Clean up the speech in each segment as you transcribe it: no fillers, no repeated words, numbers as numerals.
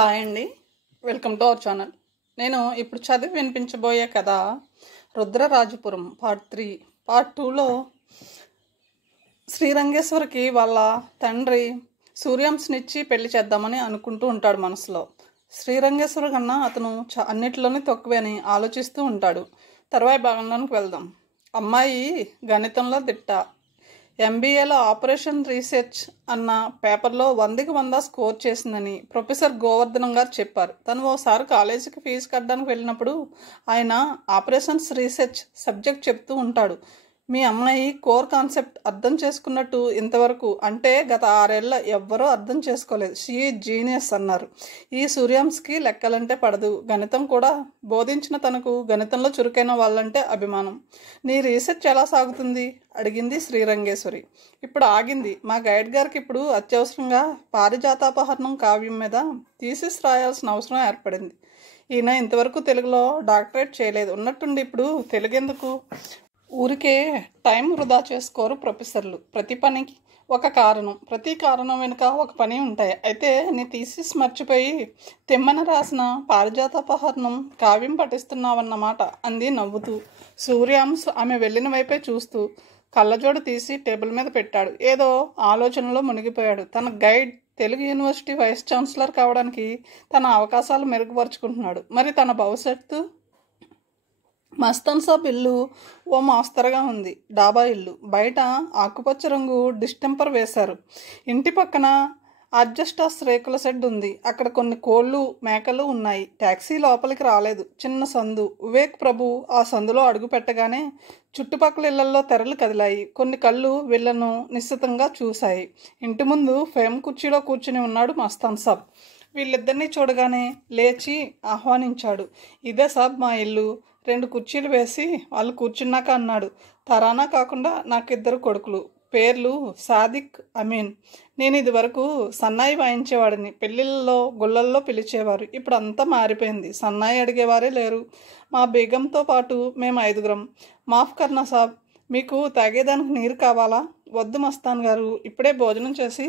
Hi అండి, welcome to our channel. నేను ఇప్పుడు చదివి వినిపించబోయే కథ రుద్రరాజపురం పార్ట్ 3. పార్ట్ 2లో శ్రీరంగేశ్వరికి వాళ్ళ తండ్రి సూర్యాంశనిచ్చి పెళ్లి చేద్దామని అనుకుంటూ ఉంటాడు మనసులో. శ్రీరంగేశ్వర కన్నా అతను అన్నిటిలోనే తక్కువే అని ఆలోచిస్తూ ఉంటాడు. తర్వాయి భాగంలోనికి వెళ్దాం. అమ్మాయి గణితంలో దిట్ట. ఎంబీఏలో ఆపరేషన్ రీసెర్చ్ అన్న పేపర్లో 100కి 100 స్కోర్ చేసిందని ప్రొఫెసర్ గోవర్ధనం గారు చెప్పారు. తను ఓసారి కాలేజీకి ఫీజు కట్టడానికి వెళ్ళినప్పుడు ఆయన ఆపరేషన్స్ రీసెర్చ్ సబ్జెక్ట్ చెప్తూ ఉంటాడు. మీ అమ్మాయి కోర్ కాన్సెప్ట్ అర్థం చేసుకున్నట్టు ఇంతవరకు అంటే గత 6 ఏళ్ళ ఎవ్వరూ అర్థం చేసుకోలేదు. షీ జీనియస్ అన్నారు. ఈ సూర్యాంశ్కి లెక్కలంటే పడదు. గణితం కూడా బోధించిన తనకు గణితంలో చురుకైన వాళ్ళంటే అభిమానం. నీ రీసెర్చ్ ఎలా సాగుతుంది అడిగింది శ్రీరంగేశ్వరి. ఇప్పుడు ఆగింది. మా గైడ్ గారికి ఇప్పుడు అత్యవసరంగా పారిజాతాపహరణం కావ్యం మీద థీసిస్ రాయాల్సిన అవసరం ఏర్పడింది. ఈయన ఇంతవరకు తెలుగులో డాక్టరేట్ చేయలేదు. ఉన్నట్టుండి ఇప్పుడు తెలుగెందుకు? ఊరికే టైం వృధా చేసుకోరు ప్రొఫెసర్లు. ప్రతి పనికి ఒక కారణం, ప్రతి కారణం వెనుక ఒక పని ఉంటాయి. అయితే నీ థీసిస్ మర్చిపోయి తెమ్మన రాసిన పారిజాతాపహరణం కావ్యం పఠిస్తున్నావన్నమాట అంది నవ్వుతూ. సూర్యాంశ్ ఆమె వెళ్ళిన వైపే చూస్తూ కళ్ళజోడు తీసి టేబుల్ మీద పెట్టాడు. ఏదో ఆలోచనలో మునిగిపోయాడు. తన guide Telugu university vice chancellor కావడానికి తన అవకాశాలు మెరుగుపరుచుకుంటున్నాడు. మరి తన భవిష్యత్తు? మస్తాన్ సాబ్ ఇల్లు ఓ మాస్తరుగా ఉంది. డాబా ఇల్లు. బయట ఆకుపచ్చ రంగు డిస్టెంపర్ వేశారు. ఇంటి పక్కన అడ్జస్టాస్ రేకుల షెడ్ ఉంది. అక్కడ కొన్ని కోళ్ళు మేకలు ఉన్నాయి. ట్యాక్సీ లోపలికి రాలేదు. చిన్న సందు. వివేక్ ప్రభు ఆ సందులో అడుగు పెట్టగానే చుట్టుపక్కల ఇళ్లలో తెరలు కదిలాయి. కొన్ని కళ్ళు వీళ్లను నిశ్చితంగా చూశాయి. ఇంటి ముందు ఫేమ్ కుర్చీలో కూర్చుని ఉన్నాడు మస్తాన్ సాబ్. వీళ్ళిద్దరినీ చూడగానే లేచి ఆహ్వానించాడు. ఇదే సాబ్ మా ఇల్లు. 2 కుర్చీలు వేసి వాళ్ళు కూర్చున్నాక అన్నాడు. తరానా కాకుండా నాకు 2 కొడుకులు. పేర్లు సాదిక్, అమీన్. నేను ఇది వరకు సన్నాయి వాయించేవాడిని. పెళ్ళిళ్ళలో గుళ్ళల్లో పిలిచేవారు. ఇప్పుడు అంతా మారిపోయింది. సన్నాయి అడిగేవారే లేరు. మా బేగంతో పాటు మేము 5గురం. మాఫ్ కర్నా సాబ్, మీకు తాగేదానికి నీరు కావాలా? వద్దు మస్తాన్ గారు, ఇప్పుడే భోజనం చేసి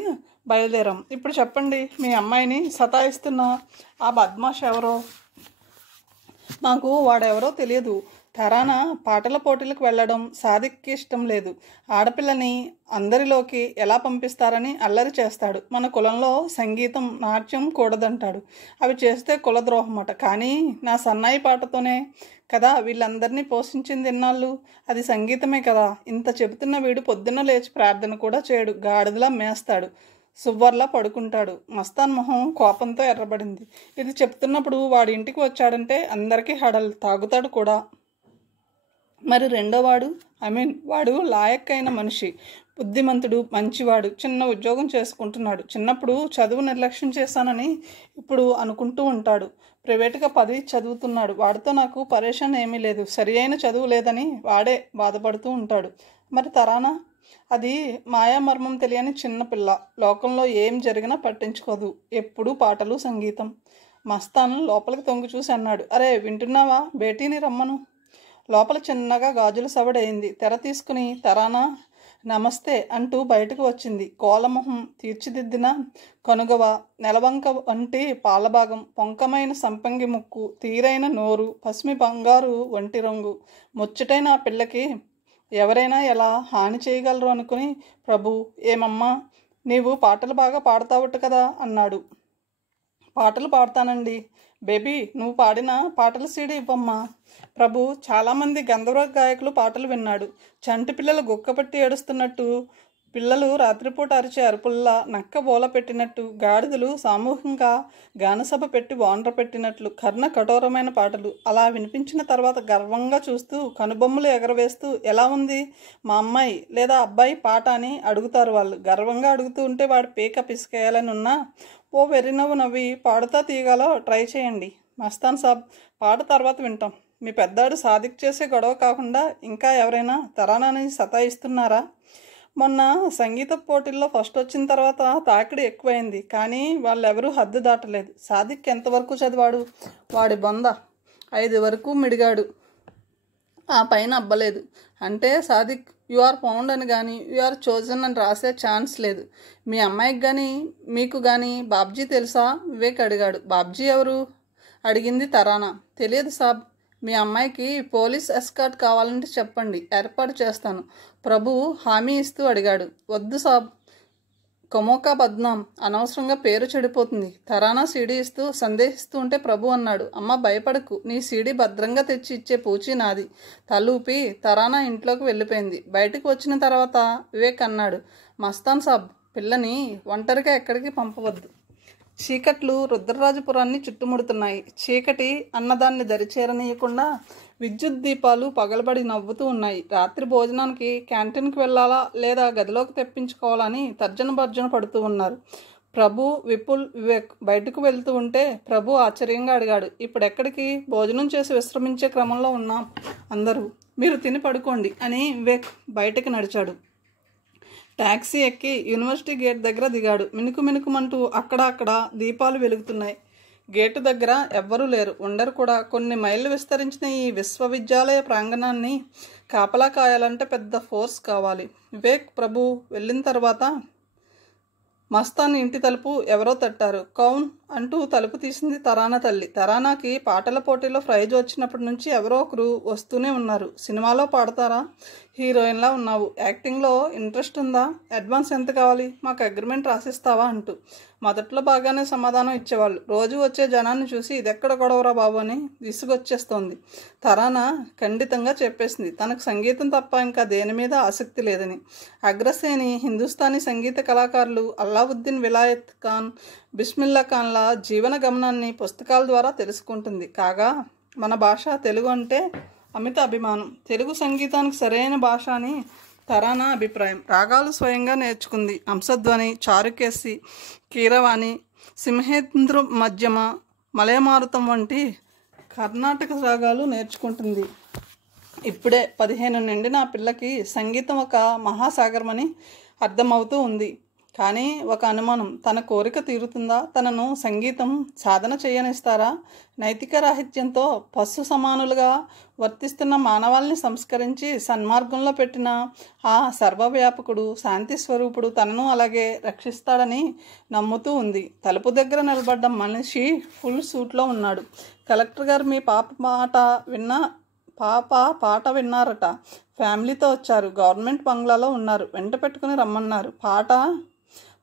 బయలుదేరాం. ఇప్పుడు చెప్పండి, మీ అమ్మాయిని సతాయిస్తున్న ఆ బద్మాష్ ఎవరో? మాకు వాడెవరో తెలియదు. తరానా పాటల పోటీలకు వెళ్ళడం సాదిక్కి ఇష్టం లేదు. ఆడపిల్లని అందరిలోకి ఎలా పంపిస్తారని అల్లరి చేస్తాడు. మన కులంలో సంగీతం నాట్యం కూడదంటాడు. అవి చేస్తే కులద్రోహమట. కానీ నా సన్నాయి పాటతోనే కదా వీళ్ళందరినీ పోషించింది ఇన్నాళ్ళు. అది సంగీతమే కదా. ఇంత చెబుతున్న వీడు పొద్దున్న లేచి ప్రార్థన కూడా చేయడు. గాడిదలా మేస్తాడు. సువ్వర్లా పడుకుంటాడు. మస్తాన్ మొహం కోపంతో ఎర్రబడింది. ఇది చెప్తున్నప్పుడు వాడి ఇంటికి వచ్చాడంటే అందరికీ హడలు. తాగుతాడు కూడా. మరి రెండోవాడు అమీన్. వాడు లాయక్కైన మనిషి. బుద్ధిమంతుడు, మంచివాడు. చిన్న ఉద్యోగం చేసుకుంటున్నాడు. చిన్నప్పుడు చదువు నిర్లక్ష్యం చేశానని ఇప్పుడు అనుకుంటూ ఉంటాడు. ప్రైవేటుగా 10 చదువుతున్నాడు. వాడితో నాకు పరేషాన్ ఏమీ లేదు. సరి అయిన చదువు లేదని వాడే బాధపడుతూ ఉంటాడు. మరి తరానా? అది మాయామర్మం తెలియని చిన్నపిల్ల. లోకంలో ఏం జరిగినా పట్టించుకోదు. ఎప్పుడూ పాటలు, సంగీతం. మస్తాన్ లోపలికి తొంగి చూసి అన్నాడు. అరే వింటున్నావా? బేటీని రమ్మను. లోపల చిన్నగా గాజుల సవడైంది. తెర తీసుకుని తరానా నమస్తే అంటూ బయటకు వచ్చింది. కోలమొహం, తీర్చిదిద్దిన కనుగవ, నెలవంక వంటి పాలభాగం, పొంకమైన సంపంగి ముక్కు, తీరైన నోరు, పసిమి బంగారు వంటి రంగు. ముచ్చటైన ఆ పిల్లకి ఎవరైనా ఎలా హాని చేయగలరు అనుకుని, ప్రభు, ఏమమ్మా నీవు పాటలు బాగా పాడతావుట కదా అన్నాడు. పాటలు పాడతానండి. బేబీ, నువ్వు పాడిన పాటల సీడీ ఇవ్వమ్మా. ప్రభు చాలామంది గంధర్వ గాయకులు పాటలు విన్నాడు. చంటి పిల్లలు గుక్కపట్టి ఏడుస్తున్నట్టు, పిల్లలు రాత్రిపూట అరిచే అరుపుల్లా, నక్క బోల పెట్టినట్టు, గాడిదలు సామూహికంగా గానసభ పెట్టి వాండ్ర పెట్టినట్లు కర్ణ కఠోరమైన పాటలు. అలా వినిపించిన తర్వాత గర్వంగా చూస్తూ కనుబొమ్మలు ఎగరవేస్తూ, ఎలా ఉంది మా అమ్మాయి లేదా అబ్బాయి పాట అని అడుగుతారు వాళ్ళు. గర్వంగా అడుగుతూ ఉంటే వాడు పీక పిసికేయాలని ఉన్నా ఓ వెర్రినవ్వు నవ్వి పాడుతా తీయగాలో ట్రై చేయండి. మస్తాన్ సాబ్, పాట తర్వాత వింటాం. మీ పెద్దాడు సాదిక్ చేసే గొడవ కాకుండా ఇంకా ఎవరైనా తరానాని సతాయిస్తున్నారా? మొన్న సంగీత పోటీల్లో ఫస్ట్ వచ్చిన తర్వాత తాకిడి ఎక్కువైంది. కానీ వాళ్ళెవరూ హద్దు దాటలేదు. సాదిక్ ఎంతవరకు చదివాడు? వాడి బొంద 5 వరకు మిడిగాడు. ఆ పైన అబ్బలేదు. అంటే సాదిక్ యు ఆర్ ఫౌండ్ అని కానీ యు ఆర్ చోజన్ అని రాసే ఛాన్స్ లేదు. మీ అమ్మాయికి కానీ మీకు కానీ బాబ్జీ తెలుసా? వివేక్ అడిగాడు. బాబ్జీ ఎవరు? అడిగింది తరానా. తెలియదు సాబ్. మీ అమ్మాయికి పోలీస్ ఎస్కార్ట్ కావాలంటే చెప్పండి, ఏర్పాటు చేస్తాను, ప్రభు హామీ ఇస్తూ అడిగాడు. వద్దు సాబ్, కమోకా బద్నాం, అనవసరంగా పేరు చెడిపోతుంది. తరానా సీడీ ఇస్తూ సందేహిస్తూ ఉంటే ప్రభు అన్నాడు. అమ్మ భయపడకు, నీ సీడీ భద్రంగా తెచ్చి ఇచ్చే పూచి నాది. తలూపి తరానా ఇంట్లోకి వెళ్ళిపోయింది. బయటకు వచ్చిన తర్వాత వివేక్ అన్నాడు. మస్తాన్ సాబ్, పిల్లని ఒంటరిగా ఎక్కడికి పంపవద్దు. చీకట్లు రుద్రరాజపురాన్ని చుట్టుముడుతున్నాయి. చీకటి అన్నదాన్ని దరిచేరనీయకుండా విద్యుత్ దీపాలు పగలబడి నవ్వుతూ ఉన్నాయి. రాత్రి భోజనానికి క్యాంటీన్కి వెళ్ళాలా లేదా గదిలోకి తెప్పించుకోవాలని తర్జన భర్జన పడుతూ ఉన్నారు. ప్రభు, విపుల్, వివేక్ బయటకు వెళ్తూ ఉంటే ప్రభు ఆశ్చర్యంగా అడిగాడు. ఇప్పుడెక్కడికి? భోజనం చేసి విశ్రమించే క్రమంలో ఉన్నాం అందరూ, మీరు తిని పడుకోండి అని వివేక్ బయటకు నడిచాడు. ట్యాక్సీ ఎక్కి యూనివర్సిటీ గేట్ దగ్గర దిగాడు. మినుకు మినుకుమంటూ అక్కడ దీపాలు వెలుగుతున్నాయి. గేటు దగ్గర ఎవ్వరూ లేరు, ఉండరు కూడా. కొన్ని మైళ్ళు విస్తరించిన ఈ విశ్వవిద్యాలయ ప్రాంగణాన్ని కాపలా కాయాలంటే పెద్ద ఫోర్స్ కావాలి. వివేక్, ప్రభు వెళ్ళిన తర్వాత మస్తాన్ ఇంటి తలుపు ఎవరో తట్టారు. కౌన్ అంటూ తలుపు తీసింది తరానా తల్లి. తరానాకి పాటల పోటీలో ప్రైజ్ వచ్చినప్పటి నుంచి ఎవరో ఒకరు వస్తూనే ఉన్నారు. సినిమాలో పాడతారా? హీరోయిన్లా ఉన్నావు. యాక్టింగ్లో ఇంట్రెస్ట్ ఉందా? అడ్వాన్స్ ఎంత కావాలి? మాకు అగ్రిమెంట్ రాసిస్తావా అంటూ. మొదట్లో బాగానే సమాధానం ఇచ్చేవాళ్ళు. రోజు వచ్చే జనాన్ని చూసి ఇదెక్కడ గొడవరా బాబు అని విసుగొచ్చేస్తోంది. తరానా ఖండితంగా చెప్పేసింది తనకు సంగీతం తప్ప ఇంకా దేని మీద ఆసక్తి లేదని. అగ్రశ్రేణి హిందుస్థానీ సంగీత కళాకారులు అల్లావుద్దీన్ విలాయత్ ఖాన్, బిస్మిల్లా ఖాన్ల జీవన గమనాన్ని పుస్తకాల ద్వారా తెలుసుకుంటుంది. కాగా మన భాష తెలుగు అంటే అమిత అభిమానం. తెలుగు సంగీతానికి సరైన భాష అని తరానా అభిప్రాయం. రాగాలు స్వయంగా నేర్చుకుంది. హంసధ్వని, చారుకేసి, కీరవాణి, సింహేంద్ర మధ్యమ, మలయమారుతం వంటి కర్ణాటక రాగాలు నేర్చుకుంటుంది. ఇప్పుడే 15 నిండిన ఆ పిల్లకి సంగీతం ఒక మహాసాగరమని అర్థమవుతూ ఉంది. కానీ ఒక అనుమానం, తన కోరిక తీరుతుందా? తనను సంగీతం సాధన చేయనిస్తారా? నైతిక రాహిత్యంతో పశు సమానులుగా వర్తిస్తున్న మానవాల్ని సంస్కరించి సన్మార్గంలో పెట్టిన ఆ సర్వవ్యాపకుడు, శాంతి స్వరూపుడు తనను అలాగే రక్షిస్తాడని నమ్ముతూ ఉంది. తలుపు దగ్గర నిలబడ్డ మనిషి ఫుల్ సూట్లో ఉన్నాడు. కలెక్టర్ గారు మీ పాట విన్నారట. ఫ్యామిలీతో వచ్చారు. గవర్నమెంట్ బంగ్లాలో ఉన్నారు. వెంట పెట్టుకుని రమ్మన్నారు.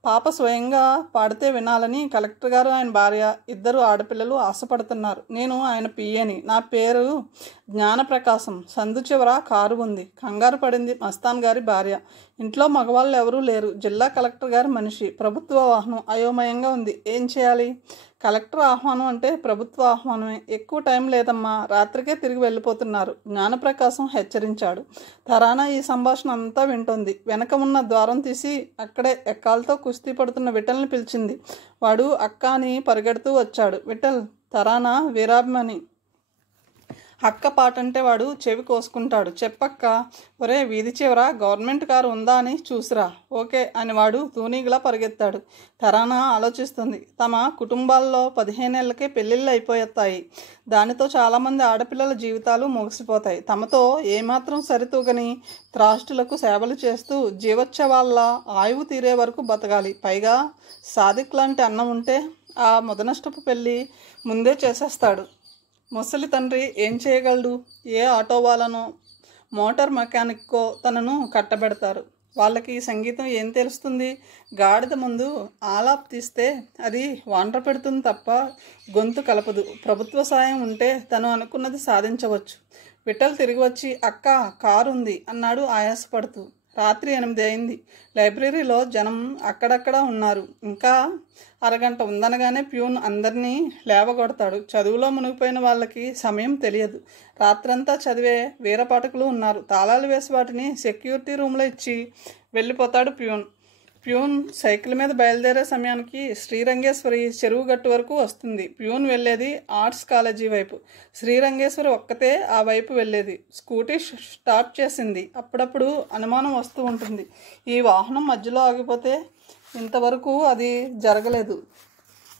పాప స్వయంగా పాడితే వినాలని కలెక్టర్ గారు, ఆయన భార్య, 2 ఆడపిల్లలు ఆశపడుతున్నారు. నేను ఆయన పిఏని. నా పేరు జ్ఞానప్రకాశం. సందు చివర కారు ఉంది. కంగారు పడింది మస్తాన్ గారి భార్య. ఇంట్లో మగవాళ్ళు ఎవరూ లేరు. జిల్లా కలెక్టర్ గారి మనిషి. ప్రభుత్వ వాహనం. అయోమయంగా ఉంది. ఏం చేయాలి? కలెక్టర్ ఆహ్వానం అంటే ప్రభుత్వ ఆహ్వానమే. ఎక్కువ టైం లేదమ్మా, రాత్రికే తిరిగి వెళ్ళిపోతున్నారు, జ్ఞానప్రకాశం హెచ్చరించాడు. తరానా ఈ సంభాషణ అంతా వింటోంది. వెనక ఉన్న ద్వారం తీసి అక్కడే ఎక్కాలతో కుస్తీ పడుతున్న విఠల్ని పిలిచింది. వాడు అక్క అని పరిగెడుతూ వచ్చాడు. విఠల్ తరానా వీరాభిమాని. అక్క పాటంటే వాడు చెవి కోసుకుంటాడు. చెప్పక్క. ఒరే వీధి చివర గవర్నమెంట్ కారు ఉందా అని చూసిరా. ఓకే అని వాడు తూనీగలా పరిగెత్తాడు. తరానా ఆలోచిస్తుంది. తమ కుటుంబాల్లో 15 ఏళ్లకే పెళ్ళిళ్ళు అయిపోతాయి. దానితో చాలామంది ఆడపిల్లల జీవితాలు ముగిసిపోతాయి. తమతో ఏమాత్రం సరితూగని త్రాష్టులకు సేవలు చేస్తూ జీవోత్సవాల ఆయువు తీరే వరకు బతకాలి. పైగా సాదిక్ లాంటి అన్నం ఉంటే ఆ ముదనష్టపు పెళ్ళి ముందే చేసేస్తాడు. ముసలి తండ్రి ఏం చేయగలడు? ఏ ఆటో వాళ్ళనో మోటార్ మెకానిక్కో తనను కట్టబెడతారు. వాళ్ళకి సంగీతం ఏం తెలుస్తుంది? గాడిద ముందు ఆలాప్ తీస్తే అది వాండ్ర పెడుతుంది తప్ప గొంతు కలపదు. ప్రభుత్వ సాయం ఉంటే తను అనుకున్నది సాధించవచ్చు. విఠల్ తిరిగి వచ్చి అక్క కారు ఉంది అన్నాడు ఆయాసపడుతూ. రాత్రి 8 అయింది. లైబ్రరీలో జనం అక్కడక్కడ ఉన్నారు. ఇంకా అరగంట ఉందనగానే ప్యూన్ అందరినీ లేవగొడతాడు. చదువులో మునిగిపోయిన వాళ్ళకి సమయం తెలియదు. రాత్రంతా చదివే వీరపాఠకులు ఉన్నారు. తాళాలు వేసి వాటిని సెక్యూరిటీ రూమ్లో ఇచ్చి వెళ్ళిపోతాడు ప్యూన్. ప్యూన్ సైకిల్ మీద బయలుదేరే సమయానికి శ్రీరంగేశ్వరి చెరువు గట్టు వరకు వస్తుంది. ప్యూన్ వెళ్ళేది ఆర్ట్స్ కాలేజీ వైపు. శ్రీరంగేశ్వరి ఒక్కతే ఆ వైపు వెళ్ళేది. స్కూటీ స్టార్ట్ చేసింది. అప్పుడప్పుడు అనుమానం వస్తూ ఉంటుంది. ఈ వాహనం మధ్యలో ఆగిపోతే ఇంతవరకు అది జరగలేదు.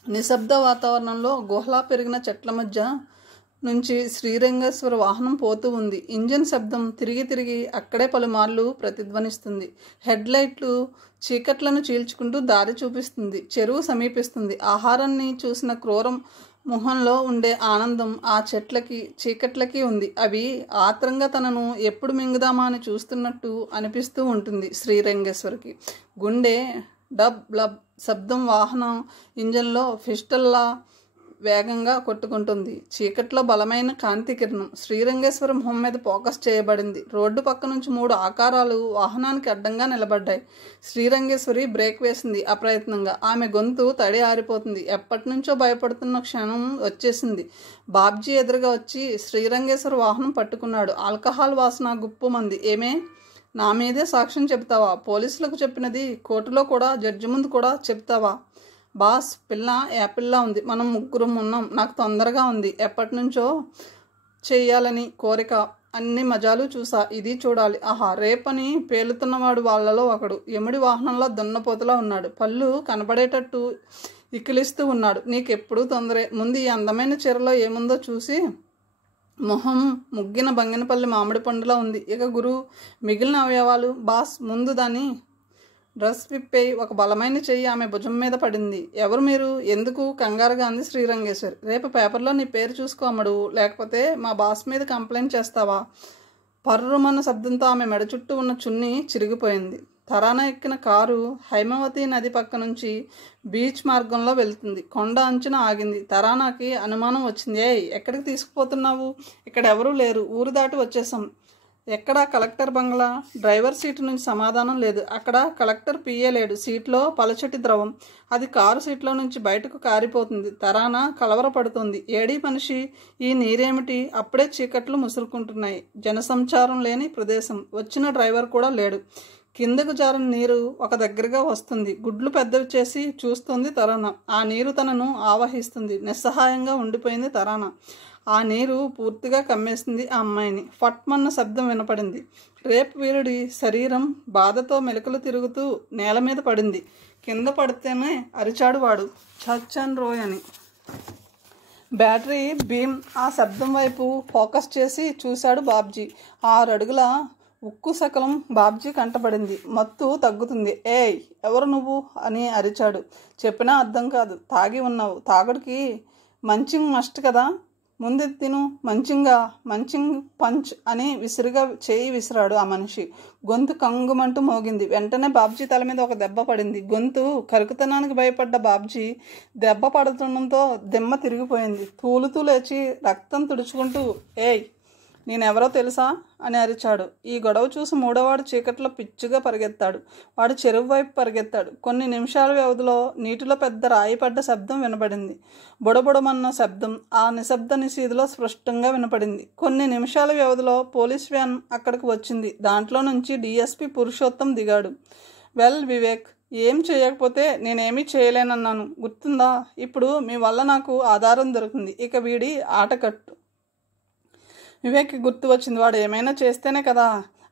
నిశ్శబ్ద వాతావరణంలో గుహలా పెరిగిన చెట్ల మధ్య నుంచి శ్రీరంగేశ్వర వాహనం పోతూ ఉంది. ఇంజిన్ శబ్దం తిరిగి తిరిగి అక్కడే పలుమార్లు ప్రతిధ్వనిస్తుంది. హెడ్ లైట్లు చీకట్లను చీల్చుకుంటూ దారి చూపిస్తుంది. చెరువు సమీపిస్తుంది. ఆహారాన్ని చూసిన క్రూరం మొహంలో ఉండే ఆనందం ఆ చెట్లకి చీకట్లకి ఉంది. అవి ఆత్రంగా తనను ఎప్పుడు మింగుదామా అని చూస్తున్నట్టు అనిపిస్తూ ఉంటుంది శ్రీరంగేశ్వరికి. గుండె డబ్ బ్లబ్ శబ్దం వాహనం ఇంజన్లో పిస్టల్లా వేగంగా కొట్టుకుంటుంది. చీకట్లో బలమైన కాంతి కిరణం శ్రీరంగేశ్వర మొహం మీద ఫోకస్ చేయబడింది. రోడ్డు పక్క నుంచి 3 ఆకారాలు వాహనానికి అడ్డంగా నిలబడ్డాయి. శ్రీరంగేశ్వరి బ్రేక్ వేసింది అప్రయత్నంగా. ఆమె గొంతు తడి ఆరిపోతుంది. ఎప్పటి నుంచో భయపడుతున్న క్షణం వచ్చేసింది. బాబ్జీ ఎదురుగా వచ్చి శ్రీరంగేశ్వర వాహనం పట్టుకున్నాడు. ఆల్కహాల్ వాసన గుప్పుమంది. ఏమే, నా మీదే సాక్ష్యం చెప్తావా? పోలీసులకు చెప్పినది కోర్టులో కూడా జడ్జి ముందు కూడా చెప్తావా? బాస్, పిల్ల యాపిల్లా ఉంది. మనం 3 ఉన్నాం. నాకు తొందరగా ఉంది. ఎప్పటి నుంచో చెయ్యాలని కోరిక. అన్ని మజాలు చూసా, ఇది చూడాలి. ఆహా, రేపని పేలుతున్నవాడు వాళ్ళలో ఒకడు. ఎముడి వాహనంలో దున్నపోతులా ఉన్నాడు. పళ్ళు కనబడేటట్టు ఇకిలిస్తూ ఉన్నాడు. నీకెప్పుడు తొందరే. ముందు ఈ అందమైన చీరలో ఏముందో చూసి. మొహం ముగ్గిన బంగినపల్లి మామిడి పండులా ఉంది. ఇక గురు మిగిలిన అవయవాలు. బాస్, ముందు దాని డ్రెస్ విప్పేయి. ఒక బలమైన చెయ్యి ఆమె భుజం మీద పడింది. ఎవరు మీరు? ఎందుకు? కంగారుగా అంది శ్రీరంగేశ్వరి. రేపు పేపర్లో నీ పేరు చూసుకోమడు, లేకపోతే మా బాస్ మీద కంప్లైంట్ చేస్తావా? పర్రుమన్న శబ్దంతో ఆమె మెడ చుట్టూ ఉన్న చున్నీ చిరిగిపోయింది. తరానా ఎక్కిన కారు హైమవతి నది పక్క నుంచి బీచ్ మార్గంలో వెళ్తుంది. కొండ అంచున ఆగింది. తరానాకి అనుమానం వచ్చింది. ఏయ్, ఎక్కడికి తీసుకుపోతున్నావు? ఇక్కడ ఎవరూ లేరు. ఊరు దాటి వచ్చేసాం. ఎక్కడా కలెక్టర్ బంగ్లా? డ్రైవర్ సీటు నుంచి సమాధానం లేదు. అక్కడ కలెక్టర్ పిఏ లేడు. సీట్లో పలచటి ద్రవం. అది కారు సీట్లో నుంచి బయటకు కారిపోతుంది. తరానా కలవరపడుతుంది. ఏడీ మనిషి, ఈ నీరేమిటి? అప్పుడే చీకట్లు ముసురుకుంటున్నాయి. జనసంచారం లేని ప్రదేశం. వచ్చిన డ్రైవర్ కూడా లేడు. కిందకు జారిన నీరు ఒక దగ్గరగా వస్తుంది. గుడ్లు పెద్దవి చేసి చూస్తుంది తరానా. ఆ నీరు తనను ఆవహిస్తుంది. నిస్సహాయంగా ఉండిపోయింది తరానా. ఆ నీరు పూర్తిగా కమ్మేసింది ఆ అమ్మాయిని. ఫట్మన్న శబ్దం వినపడింది. రేప్ వీరుడి శరీరం బాధతో మెలకలు తిరుగుతూ నేల మీద పడింది. కింద పడితేనే అరిచాడు వాడు, చచ్చాన్ రోయ్ అని. బ్యాటరీ బీమ్ ఆ శబ్దం వైపు ఫోకస్ చేసి చూశాడు బాబ్జీ. 6 అడుగుల ఉక్కు శకలం బాబ్జీ కంటపడింది. మత్తు తగ్గుతుంది. ఏయ్, ఎవరు నువ్వు అని అరిచాడు. చెప్పినా అర్థం కాదు. తాగి ఉన్నావు. తాగుడికి మంచింగ్ మస్ట్ కదా. ముందు తిను. మంచింగ్ పంచ్ అని విసిరిగా చేయి విసిరాడు ఆ మనిషి. గొంతు కంగుమంటూ మోగింది. వెంటనే బాబ్జీ తల మీద ఒక దెబ్బ పడింది. గొంతు కరుకుతనానికి భయపడ్డ బాబ్జీ దెబ్బ పడుతుండటంతో దిమ్మ తిరిగిపోయింది. తూలుతూ లేచి రక్తం తుడుచుకుంటూ, ఏయ్, నేనెవరో తెలుసా అని అరిచాడు. ఈ గొడవ చూసి 3వవాడు చీకట్లో పిచ్చుగా పరిగెత్తాడు. వాడు చెరువు వైపు పరిగెత్తాడు. కొన్ని నిమిషాల వ్యవధిలో నీటిలో పెద్ద రాయి పడ్డ శబ్దం వినపడింది. బుడబుడమన్న శబ్దం ఆ నిశ్శబ్ద నిశీధిలో స్పష్టంగా వినపడింది. కొన్ని నిమిషాల వ్యవధిలో పోలీస్ వ్యాన్ అక్కడికి వచ్చింది. దాంట్లో నుంచి డిఎస్పి పురుషోత్తం దిగాడు. వెల్ వివేక్, ఏం చేయకపోతే నేనేమీ చేయలేనన్నాను, గుర్తుందా? ఇప్పుడు మీ వల్ల నాకు ఆధారం దొరికింది. ఇక వీడి ఆటకట్టు. వివేక్కి గుర్తు వచ్చింది. వాడు ఏమైనా చేస్తేనే కదా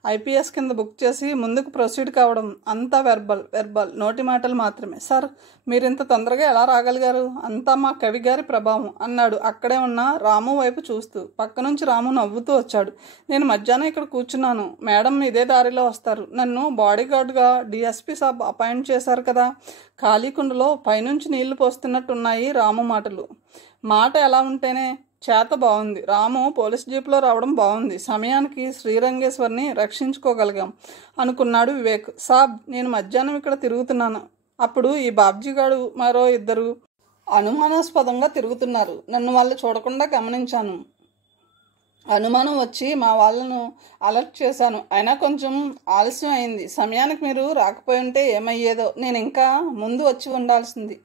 ఐపీఎస్ కింద బుక్ చేసి ముందుకు ప్రొసీడ్ కావడం. అంతా వెర్బల్ నోటి మాటలు మాత్రమే. సార్, మీరింత తొందరగా ఎలా రాగలిగారు? అంతా మా కవి గారి ప్రభావం అన్నాడు అక్కడే ఉన్న రాము వైపు చూస్తూ. పక్క నుంచి రాము నవ్వుతూ వచ్చాడు. నేను మధ్యాహ్నం ఇక్కడ కూర్చున్నాను. మేడం ఇదే దారిలో వస్తారు. నన్ను బాడీగార్డ్గా డిఎస్పీ సాబ్ అపాయింట్ చేశారు కదా. ఖాళీ కుండలో పైనుంచి నీళ్లు పోస్తున్నట్టున్నాయి రాము మాటలు. మాట ఎలా ఉంటేనే చేత బాగుంది. రాము పోలీస్ జీప్లో రావడం బాగుంది. సమయానికి శ్రీరంగేశ్వర్ని రక్షించుకోగలిగాం అనుకున్నాడు వివేక్. సాబ్, నేను మధ్యాహ్నం ఇక్కడ తిరుగుతున్నాను. అప్పుడు ఈ బాబ్జీగాడు మరో 2 అనుమానాస్పదంగా తిరుగుతున్నారు. నన్ను వాళ్ళు చూడకుండా గమనించాను. అనుమానం వచ్చి మా వాళ్ళను అలర్ట్ చేశాను. అయినా కొంచెం ఆలస్యం అయింది. సమయానికి మీరు రాకపోయి ఉంటే ఏమయ్యేదో. నేను ఇంకా ముందు వచ్చి ఉండాల్సింది.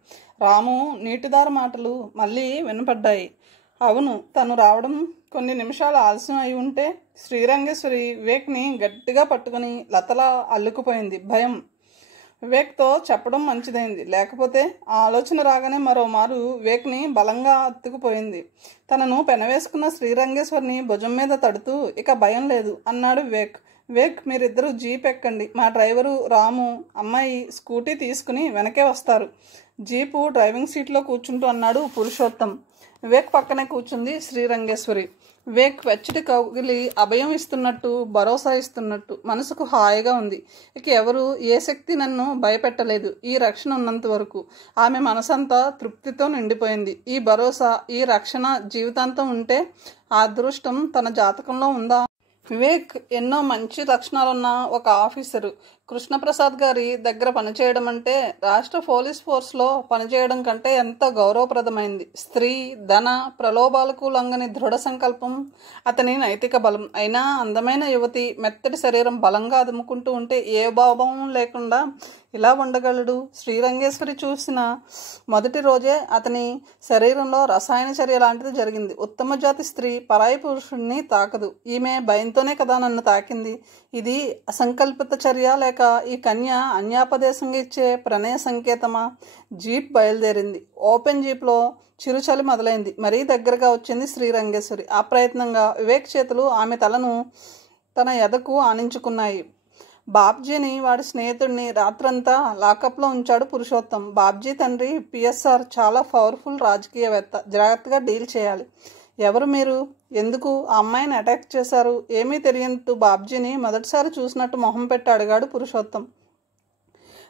రాము నీటిదారు మాటలు మళ్ళీ వినపడ్డాయి. అవును, తను రావడం కొన్ని నిమిషాలు ఆలస్యం అయి ఉంటే. శ్రీరంగేశ్వరి వివేక్ని గట్టిగా పట్టుకుని లతలా అల్లుకుపోయింది. భయం. వివేక్తో చెప్పడం మంచిదైంది. లేకపోతే ఆ ఆలోచన రాగానే మరోమారు వివేక్ని బలంగా అత్తుకుపోయింది. తనను పెనవేసుకున్న శ్రీరంగేశ్వరిని భుజం మీద తడుతూ, ఇక భయం లేదు అన్నాడు వివేక్. వివేక్, మీరిద్దరూ జీప్ ఎక్కండి. మా డ్రైవరు రాము అమ్మాయి స్కూటీ తీసుకుని వెనకే వస్తారు. జీపు డ్రైవింగ్ సీట్లో కూర్చుంటూ అన్నాడు పురుషోత్తం. వివేక్ పక్కనే కూర్చుంది శ్రీరంగేశ్వరి. వివేక్ వెచ్చటి కౌగిలి అభయం ఇస్తున్నట్టు, భరోసా ఇస్తున్నట్టు మనసుకు హాయిగా ఉంది. ఇక ఎవరు ఏ శక్తి నన్ను భయపెట్టలేదు. ఈ రక్షణ ఉన్నంత వరకు ఆమె మనసంతా తృప్తితో నిండిపోయింది. ఈ భరోసా, ఈ రక్షణ జీవితాంతం ఉంటే ఆ అదృష్టం తన జాతకంలో ఉందా? వివేక్ ఎన్నో మంచి లక్షణాలున్న ఒక ఆఫీసరు. కృష్ణప్రసాద్ గారి దగ్గర పనిచేయడం అంటే రాష్ట్ర పోలీస్ ఫోర్స్లో పనిచేయడం కంటే ఎంతో గౌరవప్రదమైంది. స్త్రీ, ధన ప్రలోభాలకు లొంగని దృఢ సంకల్పం అతని నైతిక బలం. అయినా అందమైన యువతి మెత్తటి శరీరం బలంగా అదుముకుంటూ ఉంటే ఏ భావం లేకుండా ఇలా ఉండగలడు? శ్రీరంగేశ్వరి చూసిన మొదటి రోజే అతని శరీరంలో రసాయన చర్య లాంటిది జరిగింది. ఉత్తమ జాతి స్త్రీ పరాయి పురుషుణ్ణి తాకదు. ఈమె భయంతోనే కదా నన్ను తాకింది. ఇది అసంకల్పిత చర్య లేక ఈ కన్య అన్యాపదేశంగా ఇచ్చే ప్రణయ సంకేతమా? జీప్ బయలుదేరింది. ఓపెన్ జీప్లో చిరుచలి మొదలైంది. మరీ దగ్గరగా వచ్చింది శ్రీరంగేశ్వరి. అప్రయత్నంగా వివేక్ చేతులు ఆమె తలను తన ఎదకు ఆనించుకున్నాయి. బాబ్జీని, వాడి స్నేహితుడిని రాత్రంతా లాకప్లో ఉంచాడు పురుషోత్తం. బాబ్జీ తండ్రి పిఎస్ఆర్ చాలా పవర్ఫుల్ రాజకీయవేత్త. జాగ్రత్తగా డీల్ చేయాలి. ఎవరు మీరు? ఎందుకు ఆ అమ్మాయిని అటాక్ చేశారు? ఏమీ తెలియనట్టు బాబ్జీని మొదటిసారి చూసినట్టు మొహం పెట్టి అడిగాడు పురుషోత్తం.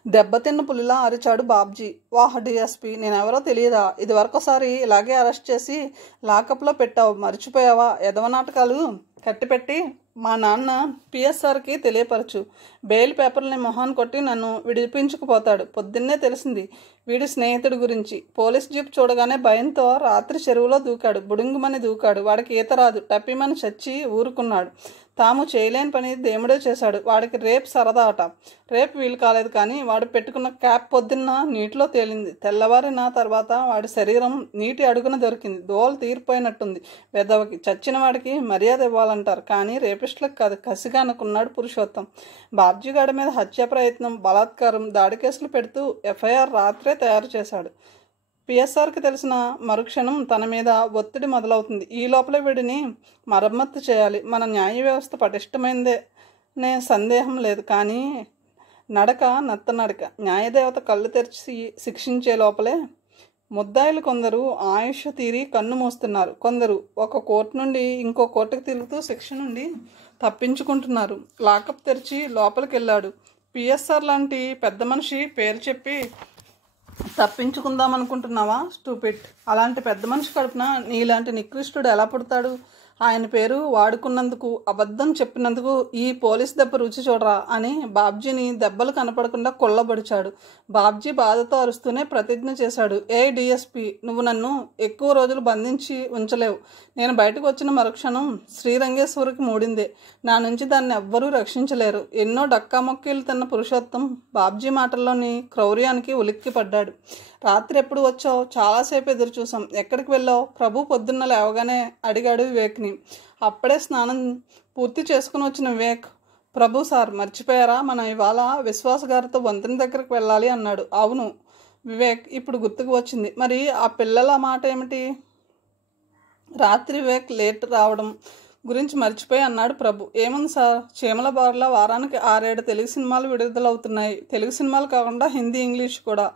దెబ్బతిన్న పులిలా అరిచాడు బాబ్జీ. వాహ్ డిఎస్పీ, నేనెవరో తెలియదా? ఇదివరకోసారి ఇలాగే అరెస్ట్ చేసి లాకప్లో పెట్టావు, మర్చిపోయావా? ఎదవ నాటకాలు కట్టిపెట్టి మా నాన్న పిఎస్ఆర్కి తెలియపరచు. బెయిల్ పేపర్లని మొహాన్ కొట్టి నన్ను విడిపించుకుపోతాడు. పొద్దున్నే తెలిసింది వీడి స్నేహితుడి గురించి. పోలీస్ జీప్ చూడగానే భయంతో రాత్రి చెరువులో దూకాడు. బుడుంగుమని దూకాడు. వాడికి ఈత రాదు. టప్పిమని చచ్చి ఊరుకున్నాడు. తాము చేయలేని పని దేవుడే చేశాడు. వాడికి రేపు సరదా అట. రేపు వీలు కాలేదు, కానీ వాడు పెట్టుకున్న క్యాప్ పొద్దున్న నీటిలో తేలింది. తెల్లవారిన తర్వాత వాడి శరీరం నీటి అడుగున దొరికింది. దోలు తీరిపోయినట్టుంది వెదవకి. చచ్చిన వాడికి మర్యాద ఇవ్వాలంటారు, కానీ రేపిస్టులకు కాదు. కసిగా అనుకున్నాడు పురుషోత్తం. బాబ్జీగాడి మీద హత్య ప్రయత్నం, బలాత్కారం, దాడి కేసులు పెడుతూ ఎఫ్ఐఆర్ రాత్రే తయారు చేశాడు. పిఎస్ఆర్కి తెలిసిన మరుక్షణం తన మీద ఒత్తిడి మొదలవుతుంది. ఈ లోపలే వీడిని మరమ్మత్తు చేయాలి. మన న్యాయ వ్యవస్థ పటిష్టమైందనే సందేహం లేదు, కానీ నడక నత్తనడక. న్యాయదేవత కళ్ళు తెరిచి శిక్షించే లోపలే ముద్దాయిలు కొందరు ఆయుష్ తీరి కన్ను మూస్తున్నారు. కొందరు ఒక కోర్టు నుండి ఇంకో కోర్టుకు తిరుగుతూ శిక్ష నుండి తప్పించుకుంటున్నారు. లాకప్ తెరిచి లోపలికి వెళ్ళాడు. పిఎస్ఆర్ లాంటి పెద్ద మనిషి పేరు చెప్పి తప్పించుకుందామనుకుంటున్నావా స్టూపిడ్? అలాంటి పెద్ద మనిషి కడుపున నీలాంటి నికృష్టుడు ఎలా పుడతాడు? ఆయన పేరు వాడుకున్నందుకు, అబద్ధం చెప్పినందుకు ఈ పోలీస్ దెబ్బ రుచి చూడరా అని బాబ్జీని దెబ్బలు కనపడకుండా కొల్లబడిచాడు. బాబ్జీ బాధతో అరుస్తూనే ప్రతిజ్ఞ చేశాడు. ఏ డిఎస్పీ, నువ్వు నన్ను ఎక్కువ రోజులు బంధించి ఉంచలేవు. నేను బయటకు వచ్చిన మరుక్షణం శ్రీరంగేశ్వరికి మూడిందే. నా నుంచి దాన్ని ఎవ్వరూ రక్షించలేరు. ఎన్నో డక్కామొక్కీలు తిన్న పురుషోత్తం బాబ్జీ మాటల్లోని క్రౌర్యానికి ఉలిక్కి పడ్డాడు. రాత్రి ఎప్పుడు వచ్చావు? చాలాసేపు ఎదురు చూసాం. ఎక్కడికి వెళ్ళావు? ప్రభు పొద్దున్న లేవగానే అడిగాడు వివేక్ని. అప్పుడే స్నానం పూర్తి చేసుకుని వచ్చిన వివేక్, ప్రభు సార్ మర్చిపోయారా? మనం ఇవాళ విశ్వాస్ గారితో వంతెన దగ్గరికి వెళ్ళాలి అన్నాడు. అవును వివేక్, ఇప్పుడు గుర్తుకు వచ్చింది. మరి ఆ పిల్లల మాట ఏమిటి? రాత్రి వివేక్ లేట్ రావడం గురించి మర్చిపోయి అన్నాడు ప్రభు. ఏముంది సార్, చీమల బార్లా వారానికి 6-7 తెలుగు సినిమాలు విడుదలవుతున్నాయి. తెలుగు సినిమాలు కాకుండా హిందీ, ఇంగ్లీష్ కూడా.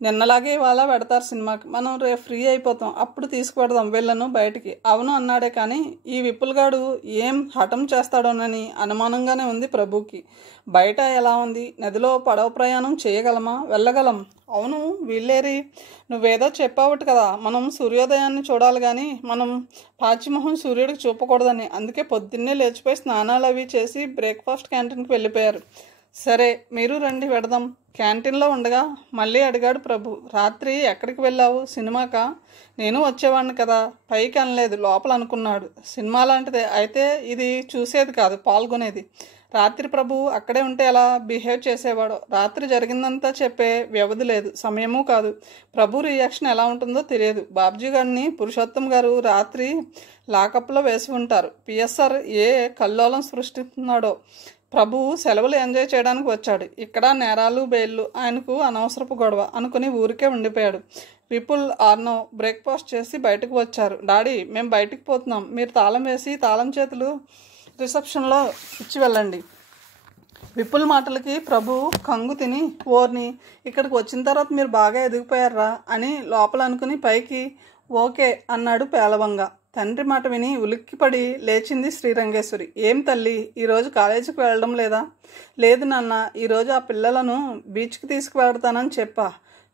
నిన్నలాగే ఇవాళ పెడతారు సినిమాకి. మనం రేపు ఫ్రీ అయిపోతాం, అప్పుడు తీసుకుపెడదాం వీళ్ళను బయటికి. అవును అన్నాడే, కానీ ఈ విపుల్గాడు ఏం హఠం చేస్తాడోనని అనుమానంగానే ఉంది ప్రభుకి. బయట ఎలా ఉంది? నదిలో పడవ ప్రయాణం చేయగలమా? వెళ్ళగలం. అవును వీళ్ళేరి? నువ్వేదో చెప్పావట కదా, మనం సూర్యోదయాన్ని చూడాలి కానీ మనం పాచిమొహం సూర్యుడికి చూపకూడదని. అందుకే పొద్దున్నే లేచిపోయి స్నానాలు అవి చేసి బ్రేక్ఫాస్ట్ క్యాంటీన్కి వెళ్ళిపోయారు. సరే మీరు రండి వెడదాం. క్యాంటీన్లో ఉండగా మళ్ళీ అడిగాడు ప్రభు. రాత్రి ఎక్కడికి వెళ్ళావు? సినిమాకా? నేను వచ్చేవాడిని కదా. పైకి అనలేదు, లోపల అనుకున్నాడు. సినిమా లాంటిదే అయితే ఇది చూసేది కాదు, పాల్గొనేది. రాత్రి ప్రభు అక్కడే ఉంటే ఎలా బిహేవ్ చేసేవాడో. రాత్రి జరిగిందంతా చెప్పే వ్యవధి లేదు, సమయమూ కాదు. ప్రభు రియాక్షన్ ఎలా ఉంటుందో తెలియదు. బాబ్జీ గారిని పురుషోత్తం గారు రాత్రి లాకప్లో వేసి ఉంటారు. పిఎస్ఆర్ ఏ కల్లోలం సృష్టిస్తున్నాడో. ప్రభు సెలవులు ఎంజాయ్ చేయడానికి వచ్చాడు. ఇక్కడ నేరాలు, బెయిల్లు ఆయనకు అనవసరపు గొడవ అనుకుని ఊరికే ఉండిపోయాడు. విపుల్, ఆర్నవ్ బ్రేక్ఫాస్ట్ చేసి బయటకు వచ్చారు. డాడీ, మేము బయటికి పోతున్నాం. మీరు తాళం వేసి తాళం చేతులు రిసెప్షన్లో ఇచ్చి వెళ్ళండి. విపుల్ మాటలకి ప్రభు కంగు తిని, ఓర్ని ఇక్కడికి వచ్చిన తర్వాత మీరు బాగా ఎదిగిపోయారా అని లోపల అనుకుని పైకి ఓకే అన్నాడు పేలవంగా. తండ్రి మాట విని ఉలిక్కిపడి లేచింది శ్రీరంగేశ్వరి. ఏం తల్లి, ఈరోజు కాలేజీకి వెళ్ళడం లేదా? లేదు నాన్న, ఈరోజు ఆ పిల్లలను బీచ్కి తీసుకువెళ్తానని చెప్పా.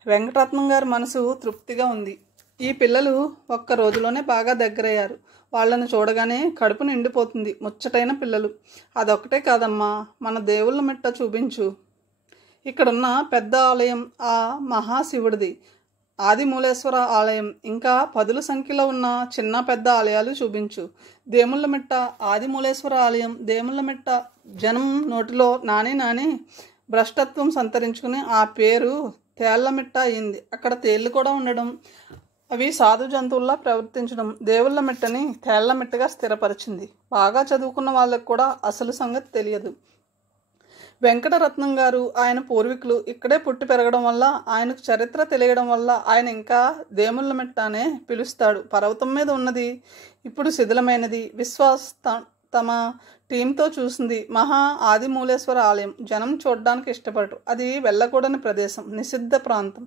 వెంకటరత్నం గారి మనసు తృప్తిగా ఉంది. ఈ పిల్లలు ఒక్క రోజులోనే బాగా దగ్గరయ్యారు. వాళ్ళను చూడగానే కడుపు నిండిపోతుంది. ముచ్చటైన పిల్లలు. అదొక్కటే కాదమ్మా, మన దేవుళ్ళ మెట్ట చూపించు. ఇక్కడున్న పెద్ద ఆలయం ఆ మహాశివుడిది, ఆదిమూలేశ్వర ఆలయం, ఇంకా పదుల సంఖ్యలో ఉన్న చిన్న పెద్ద ఆలయాలు చూపించు. దేముళ్ళమెట్ట ఆదిమూలేశ్వర ఆలయం, దేముళ్ళమెట్ట జనం నోటిలో నాని భ్రష్టత్వం సంతరించుకుని ఆ పేరు తేళ్లమెట్ట అయింది. అక్కడ తేళ్లు కూడా ఉండడం, అవి సాధు జంతువుల్లా ప్రవర్తించడం దేవుళ్ళమెట్టని తేళ్లమెట్టగా స్థిరపరిచింది. బాగా చదువుకున్న వాళ్ళకు కూడా అసలు సంగతి తెలియదు. వెంకటరత్నం గారు ఆయన పూర్వీకులు ఇక్కడే పుట్టి పెరగడం వల్ల, ఆయనకు చరిత్ర తెలియడం వల్ల ఆయన ఇంకా దేముళ్ళమెట్ట అనే పిలుస్తాడు. పర్వతం మీద ఉన్నది ఇప్పుడు శిథిలమైనది. విశ్వాస్ తమ టీంతో చూసింది మహా ఆదిమూలేశ్వర ఆలయం. జనం చూడడానికి ఇష్టపడరు. అది వెళ్ళకూడని ప్రదేశం, నిషిద్ధ ప్రాంతం.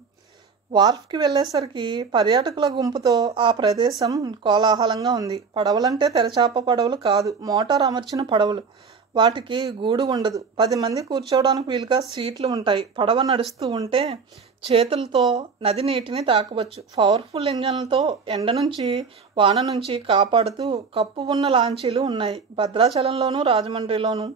వార్ఫ్కి వెళ్ళేసరికి పర్యాటకుల గుంపుతో ఆ ప్రదేశం కోలాహలంగా ఉంది. పడవలంటే తెరచాప పడవలు కాదు, మోటార్ అమర్చిన పడవలు. వాటికి గూడు ఉండదు. 10 మంది కూర్చోవడానికి వీలుగా సీట్లు ఉంటాయి. పడవ నడుస్తూ ఉంటే చేతులతో నది నీటిని తాకవచ్చు. పవర్ఫుల్ ఇంజన్లతో ఎండ నుంచి వాన నుంచి కాపాడుతూ కప్పు ఉన్న లాంచీలు ఉన్నాయి. భద్రాచలంలోనూ రాజమండ్రిలోనూ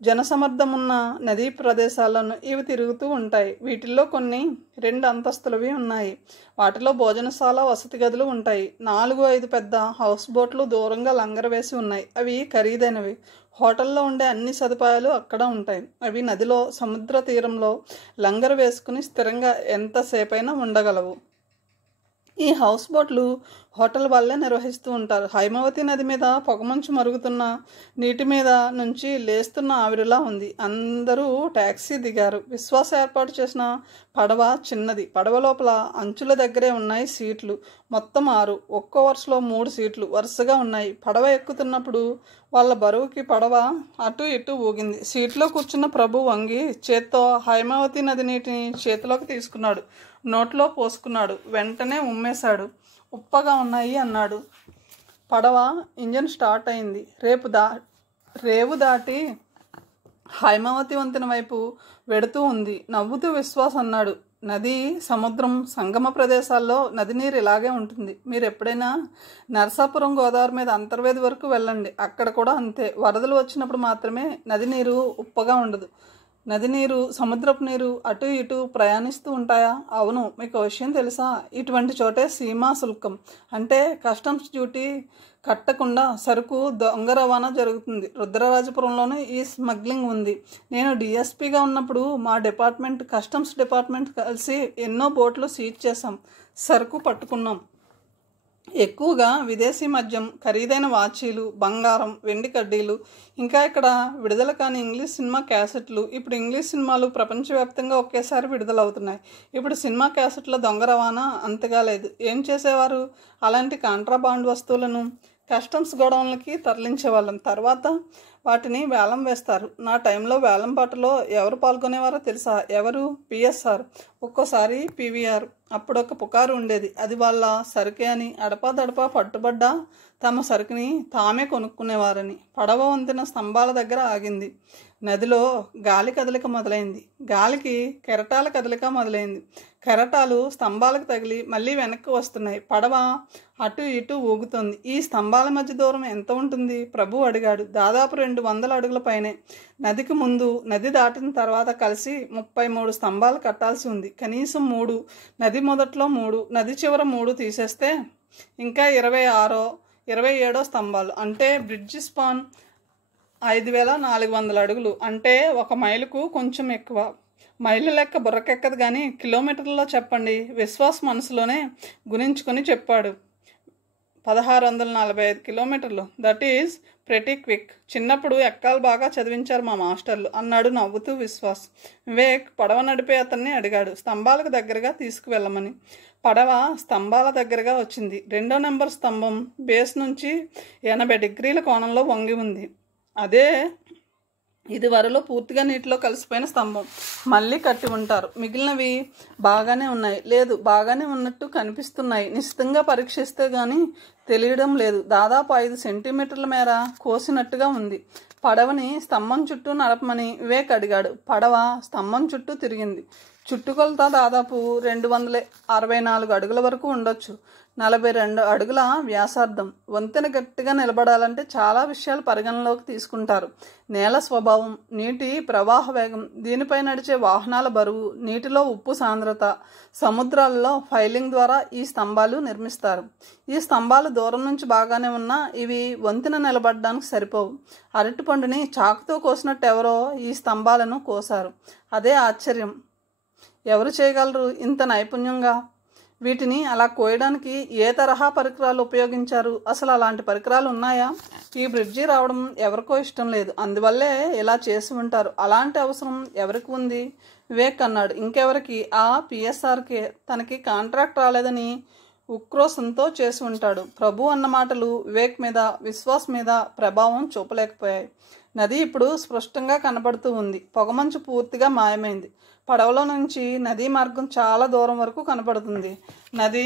జనసమర్థమున్న నదీ ప్రదేశాలను ఇవి తిరుగుతూ ఉంటాయి. వీటిల్లో కొన్ని 2 అంతస్తులవి ఉన్నాయి. వాటిలో భోజనశాల, వసతి గదులు ఉంటాయి. 4-5 పెద్ద హౌస్ బోట్లు దూరంగా లంగర వేసి ఉన్నాయి. అవి ఖరీదైనవి. హోటల్లో ఉండే అన్ని సదుపాయాలు అక్కడ ఉంటాయి. అవి నదిలో, సముద్ర తీరంలో లంగర వేసుకుని స్థిరంగా ఎంతసేపైనా ఉండగలవు. ఈ హౌస్ బోట్లు హోటల్ వాళ్ళే నిర్వహిస్తూ ఉంటారు. హైమవతి నది మీద పొగమంచు మరుగుతున్న నీటి మీద నుంచి లేస్తున్న ఆవిరిలా ఉంది. అందరూ ట్యాక్సీ దిగారు. విశ్వాస ఏర్పాటు చేసిన పడవ చిన్నది. పడవ లోపల అంచుల దగ్గరే ఉన్నాయి సీట్లు. మొత్తం 6. ఒక్కో వరుసలో 3 సీట్లు వరుసగా ఉన్నాయి. పడవ ఎక్కుతున్నప్పుడు వాళ్ళ బరువుకి పడవ అటు ఇటు ఊగింది. సీట్లో కూర్చున్న ప్రభు వంగి చేత్తో హైమవతి నది నీటిని చేతిలోకి తీసుకున్నాడు. నోట్లో పోసుకున్నాడు. వెంటనే ఉమ్మేశాడు. ఉప్పగా ఉన్నాయి అన్నాడు. పడవ ఇంజన్ స్టార్ట్ అయింది. రేవు దాటి హైమవతి వంతెన వైపు వెడుతూ ఉంది. నవ్వుతూ విశ్వాస్ అన్నాడు, నది సముద్రం సంగమ ప్రదేశాల్లో నది నీరు ఇలాగే ఉంటుంది. మీరు ఎప్పుడైనా నరసాపురం గోదావరి మీద అంతర్వేది వరకు వెళ్ళండి. అక్కడ కూడా అంతే. వరదలు వచ్చినప్పుడు మాత్రమే నది నీరు ఉప్పగా ఉండదు. నది నీరు, సముద్రపు నీరు అటు ఇటు ప్రయాణిస్తూ ఉంటాయా? అవును. మీకు విషయం తెలుసా? ఇటువంటి చోటే సీమా శుల్కం అంటే కస్టమ్స్ డ్యూటీ కట్టకుండా సరుకు దొంగ రవాణా జరుగుతుంది. రుద్రరాజపురంలోనే ఈ స్మగ్లింగ్ ఉంది. నేను డిఎస్పీగా ఉన్నప్పుడు మా డిపార్ట్మెంట్, కస్టమ్స్ డిపార్ట్మెంట్ కలిసి ఎన్నో బోట్లు సీజ్ చేశాం. సరుకు పట్టుకున్నాం. ఎక్కువగా విదేశీ మద్యం, ఖరీదైన వాచీలు, బంగారం, వెండి కడ్డీలు, ఇంకా ఇక్కడ విడుదల కాని ఇంగ్లీష్ సినిమా క్యాసెట్లు. ఇప్పుడు ఇంగ్లీష్ సినిమాలు ప్రపంచవ్యాప్తంగా ఒకేసారి విడుదలవుతున్నాయి. ఇప్పుడు సినిమా క్యాసెట్ల దొంగ రవాణా అంతగా లేదు. ఏం చేసేవారు? అలాంటి కాంట్రాబాండ్ వస్తువులను కస్టమ్స్ గోడౌన్లకి తరలించేవాళ్ళం. తర్వాత వాటిని వేలం వేస్తారు. నా టైంలో వేలం పాటలో ఎవరు పాల్గొనేవారో తెలుసా? ఎవరు? పిఎస్ఆర్, ఒక్కోసారి పీవీఆర్. అప్పుడు ఒక పుకారు ఉండేది. అది వాళ్ళ సరుకే అని. అడపాదడపా పట్టుబడ్డా తమ సరుకుని తామే కొనుక్కునేవారని. పడవ వంతెన స్తంభాల దగ్గర ఆగింది. నదిలో గాలి కదలిక మొదలైంది. గాలికి కెరటాల కదలిక మొదలైంది. కెరటాలు స్తంభాలకు తగిలి మళ్ళీ వెనక్కి వస్తున్నాయి. పడవ అటు ఇటు ఊగుతోంది. ఈ స్తంభాల మధ్య దూరం ఎంత ఉంటుంది? ప్రభు అడిగాడు. దాదాపు 200 అడుగుల పైనే. నదికి ముందు, నది దాటిన తర్వాత కలిసి 33 స్తంభాలు కట్టాల్సి ఉంది. కనీసం 3, నది మొదట్లో 3, నది చివర 3 తీసేస్తే ఇంకా 26, 27 స్తంభాలు. అంటే బ్రిడ్జి స్పాన్ 5400 అడుగులు. అంటే 1 మైలుకు కొంచెం ఎక్కువ. మైలు లెక్క బుర్రకెక్కదు కానీ కిలోమీటర్లలో చెప్పండి. విశ్వాస్ మనసులోనే గుణించుకొని చెప్పాడు. 1645 కిలోమీటర్లు. That is pretty quick. చిన్నప్పుడు ఎక్కాలు బాగా చదివించారు మా మాస్టర్లు అన్నాడు నవ్వుతూ విశ్వాస్. వివేక్ పడవ నడిపే అతన్ని అడిగాడు స్తంభాలకు దగ్గరగా తీసుకువెళ్ళమని. పడవ స్తంభాల దగ్గరగా వచ్చింది. 2వ నెంబర్ స్తంభం బేస్ నుంచి 80 డిగ్రీల కోణంలో వంగి ఉంది. అదే ఇది వరలో పూర్తిగా నీటిలో కలిసిపోయిన స్తంభం. మళ్ళీ కట్టి ఉంటారు. మిగిలినవి బాగానే ఉన్నాయి. లేదు, బాగానే ఉన్నట్టు కనిపిస్తున్నాయి. నిశ్చితంగా పరీక్షిస్తే గానీ తెలియడం లేదు. దాదాపు 5 సెంటీమీటర్ల మేర కోసినట్టుగా ఉంది. పడవని స్తంభం చుట్టూ నడపమని వివేక్ అడిగాడు. పడవ స్తంభం చుట్టూ తిరిగింది. చుట్టుకొలత దాదాపు 264 అడుగుల వరకు ఉండొచ్చు. 42 అడుగుల వ్యాసార్థం. వంతెన గట్టిగా నిలబడాలంటే చాలా విషయాలు పరిగణలోకి తీసుకుంటారు. నేల స్వభావం, నీటి ప్రవాహ వేగం, దీనిపై నడిచే వాహనాల బరువు, నీటిలో ఉప్పు సాంద్రత, సముద్రాలలో ఫైలింగ్ ద్వారా ఈ స్తంభాలు నిర్మిస్తారు. ఈ స్తంభాలు దూరం నుంచి బాగానే ఉన్నా ఇవి వంతెన నిలబడడానికి సరిపోవు. అరటిపండుని చాకుతో కోసినట్టు ఎవరో ఈ స్తంభాలను కోసారు. అదే ఆశ్చర్యం. ఎవరు చేయగలరు ఇంత నైపుణ్యంగా? వీటిని అలా కోయడానికి ఏ తరహా పరికరాలు ఉపయోగించారు? అసలు అలాంటి పరికరాలు ఉన్నాయా? ఈ బ్రిడ్జి రావడం ఎవరికో ఇష్టం లేదు, అందువల్లే ఇలా చేసి ఉంటారు. అలాంటి అవసరం ఎవరికి ఉంది? వివేక్ అన్నాడు. ఇంకెవరికి? ఆ పిఎస్ఆర్కే. తనకి కాంట్రాక్ట్ రాలేదని ఉక్రోషంతో చేసి ఉంటాడు. ప్రభు అన్న మాటలు వివేక్ మీద, విశ్వాస్ మీద ప్రభావం చూపలేకపోయాయి. నది ఇప్పుడు స్పష్టంగా కనబడుతూ ఉంది. పొగమంచు పూర్తిగా మాయమైంది. పడవలో నుంచి నదీ మార్గం చాలా దూరం వరకు కనపడుతుంది. నది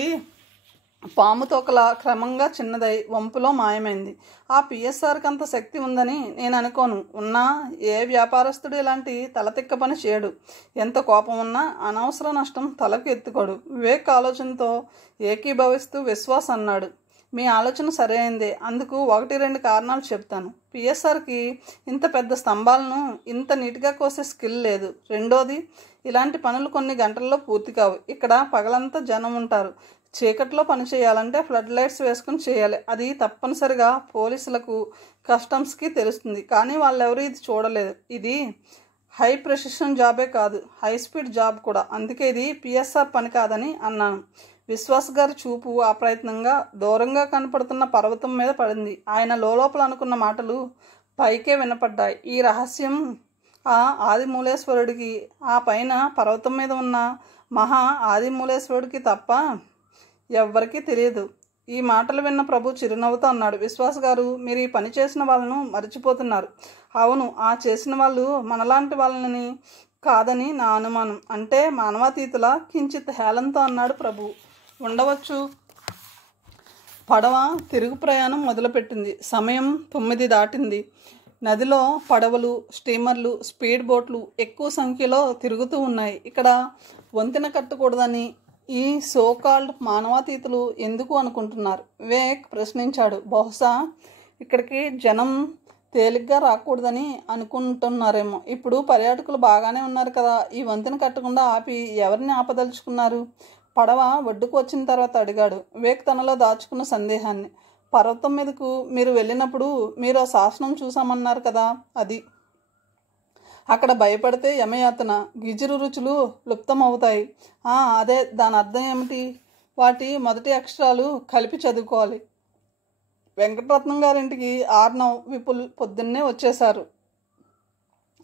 పాము తోకలా క్రమంగా చిన్నదై వంపులో మాయమైంది. ఆ పిఎస్ఆర్కి అంత శక్తి ఉందని నేను అనుకోను. ఉన్నా ఏ వ్యాపారస్తుడు ఇలాంటి తలతిక్క పని చేయడు. ఎంత కోపం ఉన్నా అనవసర నష్టం తలకు ఎత్తుకోడు. వివేక్ ఆలోచనతో ఏకీభవిస్తూ విశ్వాస్ అన్నాడు. మీ ఆలోచన సరైందే. అందుకు 1-2 కారణాలు చెప్తాను. పిఎస్ఆర్కి ఇంత పెద్ద స్తంభాలను ఇంత నీట్గా కోసే స్కిల్ లేదు. రెండోది, ఇలాంటి పనులు కొన్ని గంటల్లో పూర్తి కావు. ఇక్కడ పగలంతా జనం ఉంటారు. చీకట్లో పని చేయాలంటే ఫ్లడ్ లైట్స్ వేసుకుని చేయాలి. అది తప్పనిసరిగా పోలీసులకు, కస్టమ్స్కి తెలుస్తుంది. కానీ వాళ్ళెవరూ ఇది చూడలేదు. ఇది హై ప్రెసిషన్ జాబే కాదు, హై స్పీడ్ జాబ్ కూడా. అందుకే ఇది పిఎస్ఆర్ పని కాదని అన్నాను. విశ్వాస్ గారి చూపు అప్రయత్నంగా దూరంగా కనపడుతున్న పర్వతం మీద పడింది. ఆయన లోపల అనుకున్న మాటలు పైకే వినపడ్డాయి. ఈ రహస్యం ఆ ఆదిమూలేశ్వరుడికి, ఆ పైన పర్వతం మీద ఉన్న మహా ఆదిమూలేశ్వరుడికి తప్ప ఎవ్వరికీ తెలియదు. ఈ మాటలు విన్న ప్రభు చిరునవ్వుతో అన్నాడు. విశ్వాస్ గారు, మీరు ఈ పని చేసిన వాళ్ళను మర్చిపోతున్నారు. అవును, ఆ చేసిన వాళ్ళు మనలాంటి వాళ్ళని కాదని నా అనుమానం. అంటే మానవాతీతుల కించిత్ హేళనతో అన్నాడు ప్రభు. ఉండవచ్చు. పడవ తిరుగు ప్రయాణం మొదలుపెట్టింది. సమయం 9 దాటింది. నదిలో పడవలు, స్టీమర్లు, స్పీడ్ బోట్లు ఎక్కువ సంఖ్యలో తిరుగుతూ ఉన్నాయి. ఇక్కడ వంతెన కట్టకూడదని ఈ సోకాల్డ్ మానవాతీతులు ఎందుకు అనుకుంటున్నారు? వివేక్ ప్రశ్నించాడు. బహుశా ఇక్కడికి జనం తేలిగ్గా రాకూడదని అనుకుంటున్నారేమో. ఇప్పుడు పర్యాటకులు బాగానే ఉన్నారు కదా, ఈ వంతెన కట్టకుండా ఆపి ఎవరిని ఆపదలుచుకున్నారు? పడవ ఒడ్డుకు వచ్చిన తర్వాత అడిగాడు వివేక్ తనలో దాచుకున్న సందేహాన్ని. పర్వతం మీదకు మీరు వెళ్ళినప్పుడు మీరు ఆ శాసనం చూసామన్నారు కదా, అది అక్కడ భయపడితే యమయాతన, గిజురు రుచులు లుప్తమవుతాయి. అదే, దాని అర్థం ఏమిటి? వాటి మొదటి అక్షరాలు కలిపి చదువుకోవాలి. వెంకటరత్నం గారింటికి ఆర్నవ్, విపుల్ పొద్దున్నే వచ్చేశారు.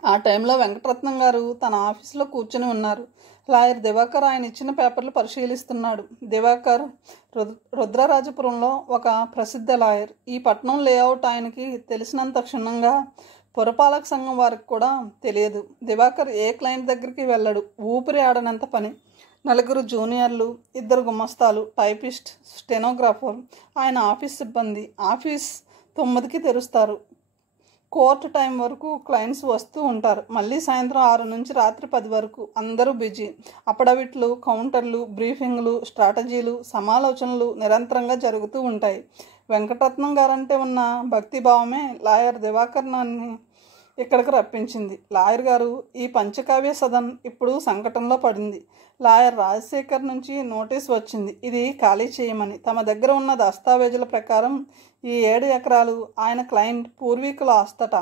ఆ టైంలో వెంకటరత్నం గారు తన ఆఫీసులో కూర్చుని ఉన్నారు. లాయర్ దివాకర్ ఆయన ఇచ్చిన పేపర్లు పరిశీలిస్తున్నాడు. దివాకర్ రుద్రరాజపురంలో ఒక ప్రసిద్ధ లాయర్. ఈ పట్నం లేఅవుట్ ఆయనకి తెలిసినంత క్షుణ్ణంగా పురపాలక సంఘం వారికి కూడా తెలియదు. దివాకర్ ఏ క్లయింట్ దగ్గరికి వెళ్ళడు. ఊపిరి ఆడనంత పని. 4 జూనియర్లు, 2 గుమస్తాలు, టైపిస్ట్, స్టెనోగ్రాఫర్, ఆయన ఆఫీస్ సిబ్బంది. ఆఫీస్ 9కి తెరుస్తారు. కోర్టు టైం వరకు క్లయింట్స్ వస్తూ ఉంటారు. మళ్ళీ సాయంత్రం 6 నుంచి రాత్రి 10 వరకు అందరూ బిజీ. అఫిడవిట్లు, కౌంటర్లు, బ్రీఫింగ్లు, స్ట్రాటజీలు, సమాలోచనలు నిరంతరంగా జరుగుతూ ఉంటాయి. వెంకటరత్నం గారంటే ఉన్న భక్తిభావమే లాయర్ దివాకర్నాన్ని ఇక్కడికి రప్పించింది. లాయర్ గారు, ఈ పంచకావ్య సదన్ ఇప్పుడు సంకటంలో పడింది. లాయర్ రాజశేఖర్ నుంచి నోటీస్ వచ్చింది, ఇది ఖాళీ చేయమని. తమ దగ్గర ఉన్న దస్తావేజుల ప్రకారం ఈ 7 ఎకరాలు ఆయన క్లయింట్ పూర్వీకుల ఆస్తట.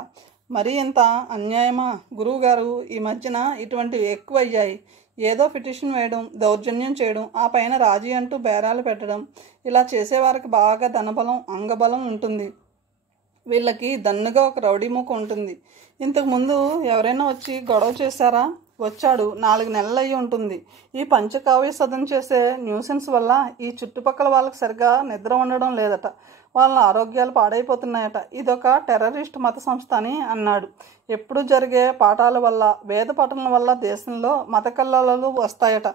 మరీ ఇంత అన్యాయమా గురువుగారు? ఈ మధ్యన ఇటువంటివి ఎక్కువ అయ్యాయి. ఏదో పిటిషన్ వేయడం, దౌర్జన్యం చేయడం, ఆ పైన రాజీ అంటూ బేరాలు పెట్టడం. ఇలా చేసేవారికి బాగా ధనబలం, అంగబలం ఉంటుంది. వీళ్ళకి దన్నుగా ఒక రౌడీ మూక ఉంటుంది. ఇంతకుముందు ఎవరైనా వచ్చి గొడవ చేశారా? వచ్చాడు 4 నెలలు అయ్యి ఉంటుంది. ఈ పంచకావ్య సదం చేసే న్యూసెన్స్ వల్ల ఈ చుట్టుపక్కల వాళ్ళకి సరిగ్గా నిద్ర ఉండడం లేదట. వాళ్ళ ఆరోగ్యాలు పాడైపోతున్నాయట. ఇదొక టెర్రరిస్ట్ మత సంస్థ అని అన్నాడు. ఎప్పుడు జరిగే పాఠాల వల్ల, వేద పఠనం వల్ల దేశంలో మత కల్లోలాలు వస్తాయట.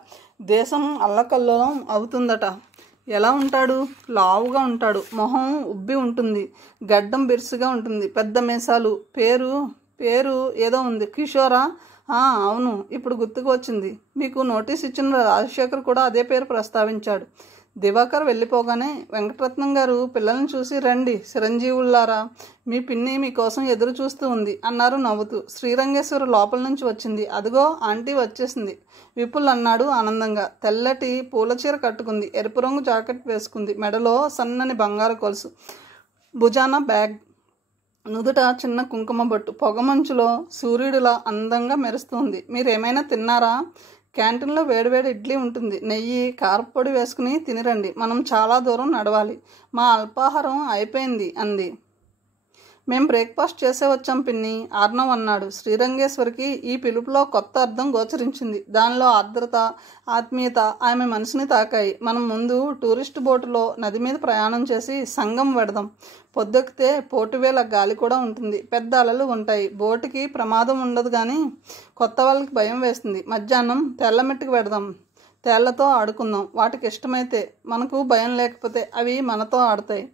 దేశం అల్లకల్లోలం అవుతుందట. ఎలా ఉంటాడు? లావుగా ఉంటాడు. మొహం ఉబ్బి ఉంటుంది. గడ్డం బిరుసుగా ఉంటుంది. పెద్ద మీసాలు. పేరు ఏదో ఉంది. కిషోరా? అవును, ఇప్పుడు గుర్తుకు వచ్చింది. మీకు నోటీస్ ఇచ్చిన రాజశేఖర్ కూడా అదే పేరు ప్రస్తావించాడు. దివాకర్ వెళ్ళిపోగానే వెంకటరత్నం గారు పిల్లల్ని చూసి, రండి చిరంజీవుల్లారా, మీ పిన్ని మీకోసం ఎదురు చూస్తూ ఉంది అన్నారు నవ్వుతూ. శ్రీరంగేశ్వరి లోపల నుంచి వచ్చింది. అదిగో ఆంటీ వచ్చేసింది విపుల్ అన్నాడు ఆనందంగా. తెల్లటి పూల చీర కట్టుకుంది. ఎరుపు రంగు జాకెట్ వేసుకుంది. మెడలో సన్నని బంగారు కొలుసు, భుజాన బ్యాగ్, నుదుట చిన్న కుంకుమ బొట్టు. పొగమంచులో సూర్యుడిలా అందంగా మెరుస్తుంది. మీరేమైనా తిన్నారా? క్యాంటీన్లో వేడివేడి ఇడ్లీ ఉంటుంది. నెయ్యి, కారపొడి వేసుకుని తినిరండి. మనం చాలా దూరం నడవాలి. మా అల్పాహారం అయిపోయింది అంది. మేం బ్రేక్ఫాస్ట్ చేసే వచ్చాం పిన్ని, ఆర్నవ్ అన్నాడు. శ్రీరంగేశ్వరికి ఈ పిలుపులో కొత్త అర్థం గోచరించింది. దానిలో ఆర్ద్రత, ఆత్మీయత ఆమె మనసుని తాకాయి. మనం ముందు టూరిస్ట్ బోటులో నది మీద ప్రయాణం చేసి సంగం పెడదాం. పొద్దుకితే పోటువేల గాలి కూడా ఉంటుంది. పెద్ద అలలు ఉంటాయి. బోటుకి ప్రమాదం ఉండదు, కానీ కొత్త వాళ్ళకి భయం వేస్తుంది. మధ్యాహ్నం తెల్లమెట్టుకు పెడదాం. తేళ్లతో ఆడుకుందాం. వాటికి ఇష్టమైతే. మనకు భయం లేకపోతే అవి మనతో ఆడతాయి.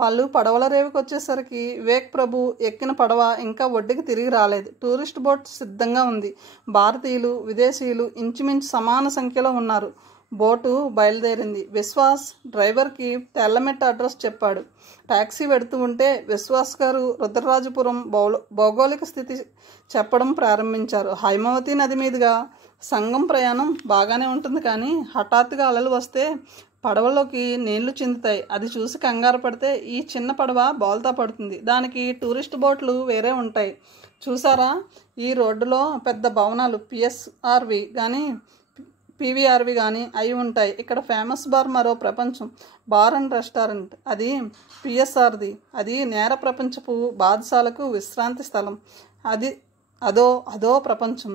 వాళ్ళు పడవల రేవుకి వచ్చేసరికి వివేక్ ప్రభు ఎక్కిన పడవ ఇంకా ఒడ్డుకి తిరిగి రాలేదు. టూరిస్ట్ బోట్ సిద్ధంగా ఉంది. భారతీయులు, విదేశీయులు ఇంచుమించు సమాన సంఖ్యలో ఉన్నారు. బోటు బయలుదేరింది. విశ్వాస్ డ్రైవర్కి తెల్లమెట్ట అడ్రస్ చెప్పాడు. టాక్సీ పెడుతూ ఉంటే విశ్వాస్ గారు రుద్రరాజపురం భౌగోళిక స్థితి చెప్పడం ప్రారంభించారు. హైమవతి నది మీదుగా సంగం ప్రయాణం బాగానే ఉంటుంది, కానీ హఠాత్తుగా అలలు వస్తే పడవలోకి నీళ్లు చిందుతాయి. అది చూసి కంగారు పడితే ఈ చిన్న పడవ బోల్తా పడుతుంది. దానికి టూరిస్ట్ బోట్లు వేరే ఉంటాయి. చూసారా, ఈ రోడ్డులో పెద్ద భవనాలు పిఎస్ఆర్వి కానీ పీవీఆర్వి కానీ అయి ఉంటాయి. ఇక్కడ ఫేమస్ బార్ మరో ప్రపంచం. Bar and restaurant. అది పిఎస్ఆర్ది. అది నేర ప్రపంచపు బాధశాలకు విశ్రాంతి స్థలం. అదో ప్రపంచం.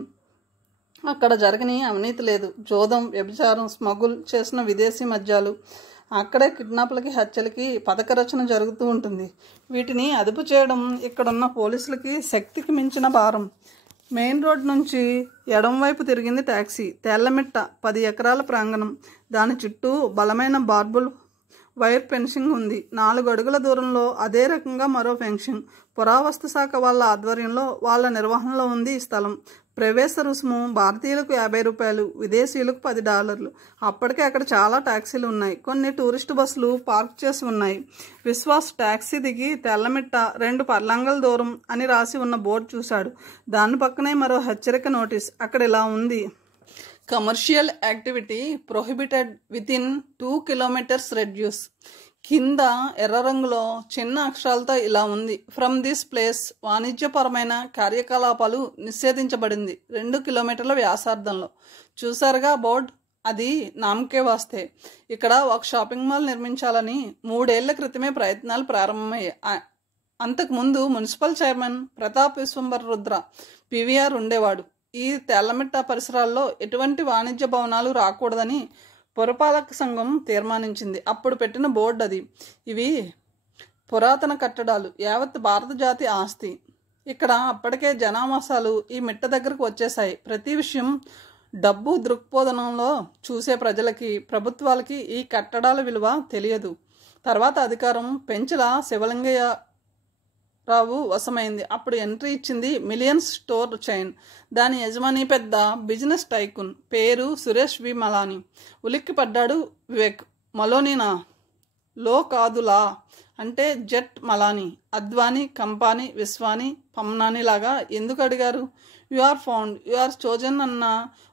అక్కడ జరగని అవినీతి లేదు. జోదం, వ్యభిచారం, స్మగుల్ చేసిన విదేశీ మద్యాలు. అక్కడే కిడ్నాప్లకి, హత్యలకి పథక రచన జరుగుతూ ఉంటుంది. వీటిని అదుపు చేయడం ఇక్కడున్న పోలీసులకి శక్తికి మించిన భారం. మెయిన్ రోడ్ నుంచి ఎడంవైపు తిరిగింది టాక్సీ. తెల్లమిట్ట 10 ఎకరాల ప్రాంగణం. దాని చుట్టూ బలమైన బార్బుల్ వైర్ ఫెన్సింగ్ ఉంది. 4 అడుగుల దూరంలో అదే రకంగా మరో ఫెన్సింగ్. పురావస్తు శాఖ వాళ్ళ ఆధ్వర్యంలో, వాళ్ళ నిర్వహణలో ఉంది ఈ స్థలం. ప్రవేశ రుసుము భారతీయులకు 50 రూపాయలు, విదేశీయులకు $10. అప్పటికే అక్కడ చాలా టాక్సీలు ఉన్నాయి. కొన్ని టూరిస్టు బస్సులు పార్క్ చేసి ఉన్నాయి. విశ్వాస్ టాక్సీ దిగి తెల్లమిట్ట 2 పర్లాంగల దూరం అని రాసి ఉన్న బోర్డు చూశాడు. దాని పక్కనే మరో హెచ్చరిక నోటీస్. అక్కడ ఇలా ఉంది: commercial activity prohibited within 2 kilometers reduce. కింద ఎర్ర రంగులో చిన్న అక్షరాలతో ఇలా ఉంది: ఫ్రమ్ దిస్ ప్లేస్ వాణిజ్యపరమైన కార్యకలాపాలు నిషేధించబడింది 2 కిలోమీటర్ల వ్యాసార్థంలో. చూసారుగా బోర్డ్? అది నామకే వాస్తే. ఇక్కడ ఒక షాపింగ్ మాల్ నిర్మించాలని 3 ఏళ్ల క్రితమే ప్రయత్నాలు ప్రారంభమయ్యాయి. అంతకుముందు municipal chairman Pratap Vishwambhara Rudra PVR ఉండేవాడు. ఈ తెల్లమిట్ట పరిసరాల్లో ఎటువంటి వాణిజ్య భవనాలు రాకూడదని పురపాలక సంఘం తీర్మానించింది. అప్పుడు పెట్టిన బోర్డు అది. ఇవి పురాతన కట్టడాలు, యావత్ భారత జాతి ఆస్తి. ఇక్కడ అప్పటికే జనావాసాలు ఈ మిట్ట దగ్గరకు వచ్చేసాయి. ప్రతి విషయం డబ్బు దృక్పోధనంలో చూసే ప్రజలకి, ప్రభుత్వాలకి ఈ కట్టడాల విలువ తెలియదు. తర్వాత అధికారం పెంచల శివలింగయ్య రావు వశమైంది. అప్పుడు ఎంట్రీ ఇచ్చింది మిలియన్స్ స్టోర్ చైన్. దాని యజమాని పెద్ద బిజినెస్ టైకూన్. పేరు సురేష్ వి మలానీ. ఉలిక్కి పడ్డాడు వివేక్. మలోనీనా? లో కాదులా అంటే జెట్ మలానీ. అద్వానీ, కంపానీ, విశ్వానీ, పమ్నానీ లాగా ఎందుకు అడిగారు? You are found, you are chosen అన్న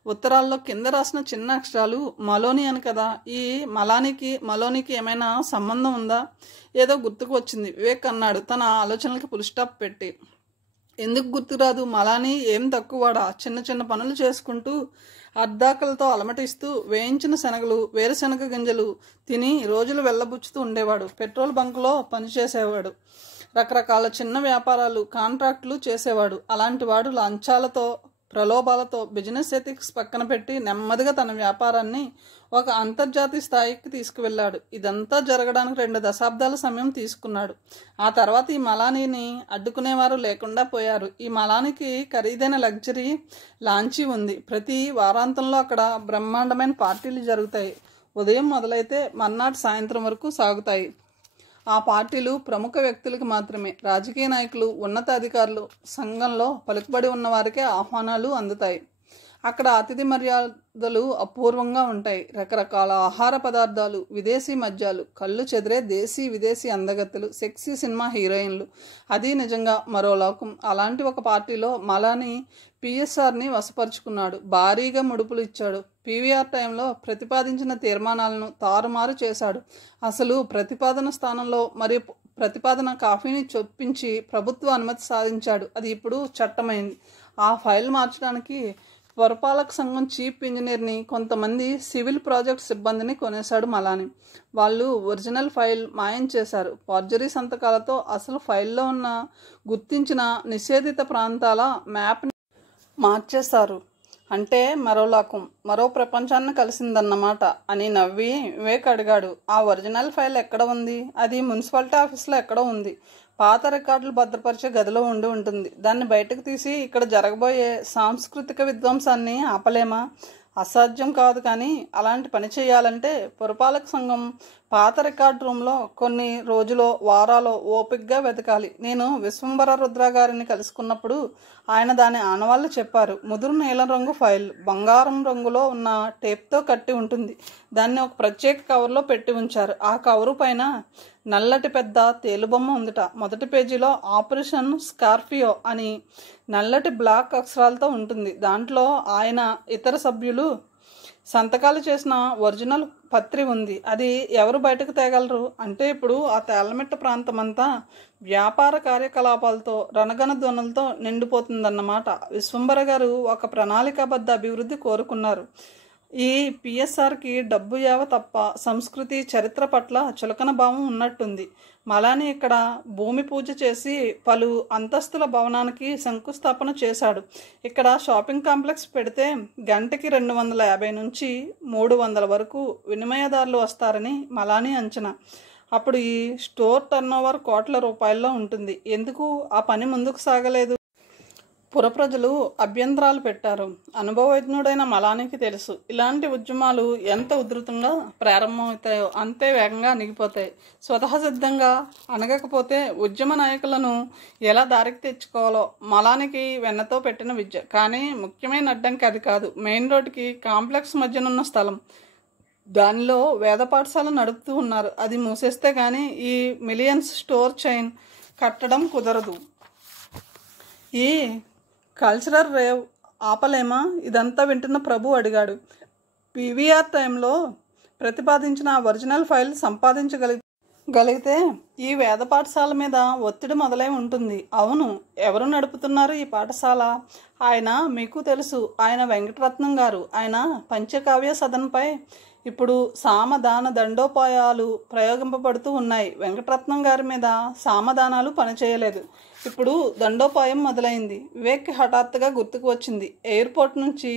ఉత్తరాల్లో కింద రాసిన చిన్న అక్షరాలు మలోనీ అని కదా. ఈ మలోనీకి ఏమైనా సంబంధం ఉందా? ఏదో గుర్తుకు వచ్చింది వివేక్ అన్నాడు తన ఆలోచనలకి ఫుల్ స్టాప్ పెట్టి. ఎందుకు గుర్తురాదు? మలానీ ఏం తక్కువడా? చిన్న చిన్న పనులు చేసుకుంటూ అర్ధాకలతో అలమటిస్తూ వేయించిన శనగలు, వేరుశనగ గింజలు తిని రోజులు వెళ్ళబుచ్చుతూ ఉండేవాడు. పెట్రోల్ బంకులో పనిచేసేవాడు. రకరకాల చిన్న వ్యాపారాలు, కాంట్రాక్టులు చేసేవాడు. అలాంటి వాడు లంచాలతో ప్రలోభాలతో బిజినెస్ ఎథిక్స్ పక్కన పెట్టి నెమ్మదిగా తన వ్యాపారాన్ని ఒక అంతర్జాతీయ స్థాయికి తీసుకువెళ్ళాడు. ఇదంతా జరగడానికి 2 దశాబ్దాల సమయం తీసుకున్నాడు. ఆ తర్వాత ఈ మలానీని అడ్డుకునేవారు లేకుండా పోయారు. ఈ మలానీకి ఖరీదైన లగ్జరీ లాంచీ ఉంది. ప్రతి వారాంతంలో అక్కడ బ్రహ్మాండమైన పార్టీలు జరుగుతాయి. ఉదయం మొదలైతే మర్నాటి సాయంత్రం వరకు సాగుతాయి. ఆ పార్టీలు ప్రముఖ వ్యక్తులకు మాత్రమే. రాజకీయ నాయకులు, ఉన్నతాధికారులు, సంఘంలో పలుకుబడి ఉన్న వారికే ఆహ్వానాలు అందుతాయి. అక్కడ అతిథి మర్యాదలు అపూర్వంగా ఉంటాయి. రకరకాల ఆహార పదార్థాలు, విదేశీ మద్యాలు, కళ్ళు చెదిరే దేశీ విదేశీ అందగత్తెలు, సెక్సీ సినిమా హీరోయిన్లు. అది నిజంగా మరో లోకం. అలాంటి ఒక పార్టీలో మలానీ పిఎస్ఆర్ని వశపరుచుకున్నాడు. భారీగా ముడుపులు ఇచ్చాడు. పీవీఆర్ టైంలో ప్రతిపాదించిన తీర్మానాలను తారుమారు చేశాడు. అసలు ప్రతిపాదన స్థానంలో మరి ప్రతిపాదన కాఫీని చొప్పించి ప్రభుత్వ అనుమతి సాధించాడు. అది ఇప్పుడు చట్టమైంది. ఆ ఫైల్ మార్చడానికి పురపాలక సంఘం చీఫ్ ఇంజనీర్ని, కొంతమంది సివిల్ ప్రాజెక్ట్ సిబ్బందిని కొనేశాడు మలానీ. వాళ్ళు ఒరిజినల్ ఫైల్ మాయం చేశారు. ఫార్జరీ సంతకాలతో అసలు ఫైల్లో ఉన్న గుర్తించిన నిషేధిత ప్రాంతాల మ్యాప్ని మార్చేశారు. అంటే మరో లోకం, మరో ప్రపంచాన్ని కలిసిందన్నమాట అని నవ్వి వివేక్ అడిగాడు. ఆ ఒరిజినల్ ఫైల్ ఎక్కడ ఉంది? అది మున్సిపాలిటీ ఆఫీస్లో ఎక్కడో ఉంది. పాత రికార్డులు భద్రపరిచే గదిలో ఉండి ఉంటుంది. దాన్ని బయటకు తీసి ఇక్కడ జరగబోయే సాంస్కృతిక విధ్వంసాన్ని ఆపలేమా? అసాధ్యం కాదు. కానీ అలాంటి పని చేయాలంటే పురపాలక సంఘం పాత రికార్డ్ రూమ్లో కొన్ని రోజులో వారాలో ఓపికగా వెతకాలి. నేను విశ్వంబర రుద్ర గారిని కలుసుకున్నప్పుడు ఆయన దాని ఆనవాళ్ళు చెప్పారు. ముదురు నీలం రంగు ఫైల్ బంగారం రంగులో ఉన్న టేప్తో కట్టి ఉంటుంది. దాన్ని ఒక ప్రత్యేక కవర్లో పెట్టి ఉంచారు. ఆ కవరు పైన నల్లటి పెద్ద తేలుబొమ్మ ఉందిట. మొదటి పేజీలో ఆపరేషన్ స్కార్పియో అని నల్లటి బ్లాక్ అక్షరాలతో ఉంటుంది. దాంట్లో ఆయన, ఇతర సభ్యులు సంతకాలు చేసిన ఒరిజినల్ పత్రి ఉంది. అది ఎవరు బయటకు తేగలరు? అంటే ఇప్పుడు ఆ తేళ్లమిట్ట ప్రాంతమంతా వ్యాపార కార్యకలాపాలతో, రణగణ ధ్వనులతో నిండిపోతుందన్నమాట. విశ్వంబర గారు ఒక ప్రణాళికాబద్ధ అభివృద్ధి కోరుకున్నారు. ఈ పిఎస్ఆర్కి డబ్బు యావ తప్ప సంస్కృతి, చరిత్ర పట్ల చులకన భావం ఉన్నట్టుంది. మలానీ ఇక్కడ భూమి పూజ చేసి పలు అంతస్తుల భవనానికి శంకుస్థాపన చేశాడు. ఇక్కడ షాపింగ్ కాంప్లెక్స్ పెడితే గంటకి 250 నుంచి 300 వరకు వినిమయదారులు వస్తారని మలానీ అంచనా. అప్పుడు ఈ స్టోర్ టర్నోవర్ కోట్ల రూపాయల్లో ఉంటుంది. ఎందుకు ఆ పని ముందుకు సాగలేదు? పురప్రజలు అభ్యంతరాలు పెట్టారు. అనుభవజ్ఞుడైన మలానీకి తెలుసు, ఇలాంటి ఉద్యమాలు ఎంత ఉధృతంగా ప్రారంభమవుతాయో అంతే వేగంగా అణిగిపోతాయి. స్వతఃసిద్ధంగా అణగకపోతే ఉద్యమ నాయకులను ఎలా దారికి తెచ్చుకోవాలో మలానీకి వెన్నతో పెట్టిన విద్య. కానీ ముఖ్యమైన అడ్డంకి అది కాదు. మెయిన్ రోడ్డుకి కాంప్లెక్స్ మధ్యనున్న స్థలం. దానిలో వేద పాఠశాల నడుపుతూ ఉన్నారు. అది మూసేస్తే కానీ ఈ మిలియన్స్ స్టోర్ చైన్ కట్టడం కుదరదు. ఈ కల్చరల్ రేవ్ ఆపలేమా? ఇదంతా వింటున్న ప్రభు అడిగాడు. పీవీఆర్ టైంలో ప్రతిపాదించిన ఒరిజినల్ ఫైల్ సంపాదించగలిగితే ఈ వేద పాఠశాల మీద ఒత్తిడి మొదలై ఉంటుంది. అవును, ఎవరు నడుపుతున్నారు ఈ పాఠశాల? ఆయన మీకు తెలుసు. ఆయన వెంకటరత్నం గారు. ఆయన పంచకావ్య సదన్పై ఇప్పుడు సామదాన దండోపాయాలు ప్రయోగింపబడుతూ ఉన్నాయి. వెంకటరత్నం గారి మీద సామదానాలు పనిచేయలేదు. ఇప్పుడు దండోపాయం మొదలైంది. వివేక్కి హఠాత్తుగా గుర్తుకు వచ్చింది ఎయిర్పోర్ట్ నుంచి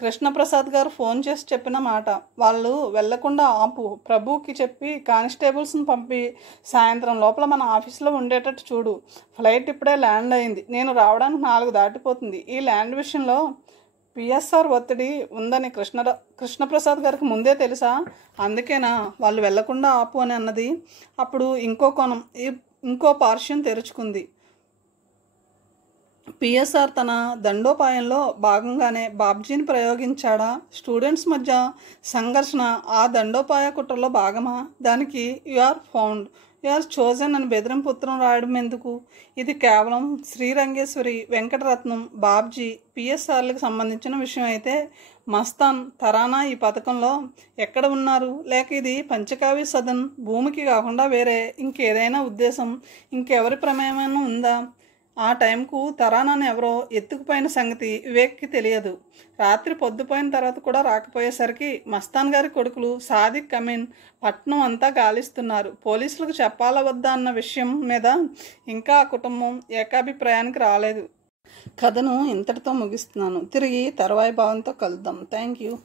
కృష్ణప్రసాద్ గారు ఫోన్ చేసి చెప్పిన మాట. వాళ్ళు వెళ్లకుండా ఆపు, ప్రభుకి చెప్పి కానిస్టేబుల్స్ని పంపి సాయంత్రం లోపల మన ఆఫీస్లో ఉండేటట్టు చూడు. ఫ్లైట్ ఇప్పుడే ల్యాండ్ అయింది. నేను రావడానికి 4 దాటిపోతుంది. ఈ ల్యాండ్ విషయంలో పిఎస్ఆర్ ఒత్తిడి ఉందని కృష్ణప్రసాద్ గారికి ముందే తెలుసా? అందుకేనా వాళ్ళు వెళ్లకుండా ఆపు అని అన్నది. అప్పుడు ఇంకో పార్శ్యం తెరుచుకుంది. పిఎస్ఆర్ తన దండోపాయంలో భాగంగానే బాబ్జీని ప్రయోగించాడా? స్టూడెంట్స్ మధ్య సంఘర్షణ ఆ దండోపాయ కుట్రలో భాగమా? దానికి you are found, you are chosen అని బెదిరింపు ఉత్తరం రాయడం ఎందుకు? ఇది కేవలం శ్రీరంగేశ్వరి, వెంకటరత్నం, బాబ్జీ, పిఎస్ఆర్లకు సంబంధించిన విషయం అయితే మస్తాన్, తరానా ఈ పథకంలో ఎక్కడ ఉన్నారు? లేక ఇది పంచకావ్య సదన్ భూమికి కాకుండా వేరే ఇంకేదైనా ఉద్దేశం, ఇంకెవరి ప్రమేయమైనా ఉందా? ఆ టైంకు తరానాను ఎవరో ఎత్తుకుపోయిన సంగతి వివేక్కి తెలియదు. రాత్రి పొద్దుపోయిన తర్వాత కూడా రాకపోయేసరికి మస్తాన్ గారి కొడుకులు సాదిక్, అమీన్ పట్నం అంతా గాలిస్తున్నారు. పోలీసులకు చెప్పాలా వద్దా అన్న విషయం మీద ఇంకా ఆ కుటుంబం ఏకాభిప్రాయానికి రాలేదు. కథను ఇంతటితో ముగిస్తున్నాను. తిరిగి తర్వాయి భావంతో కలుద్దాం. Thank you.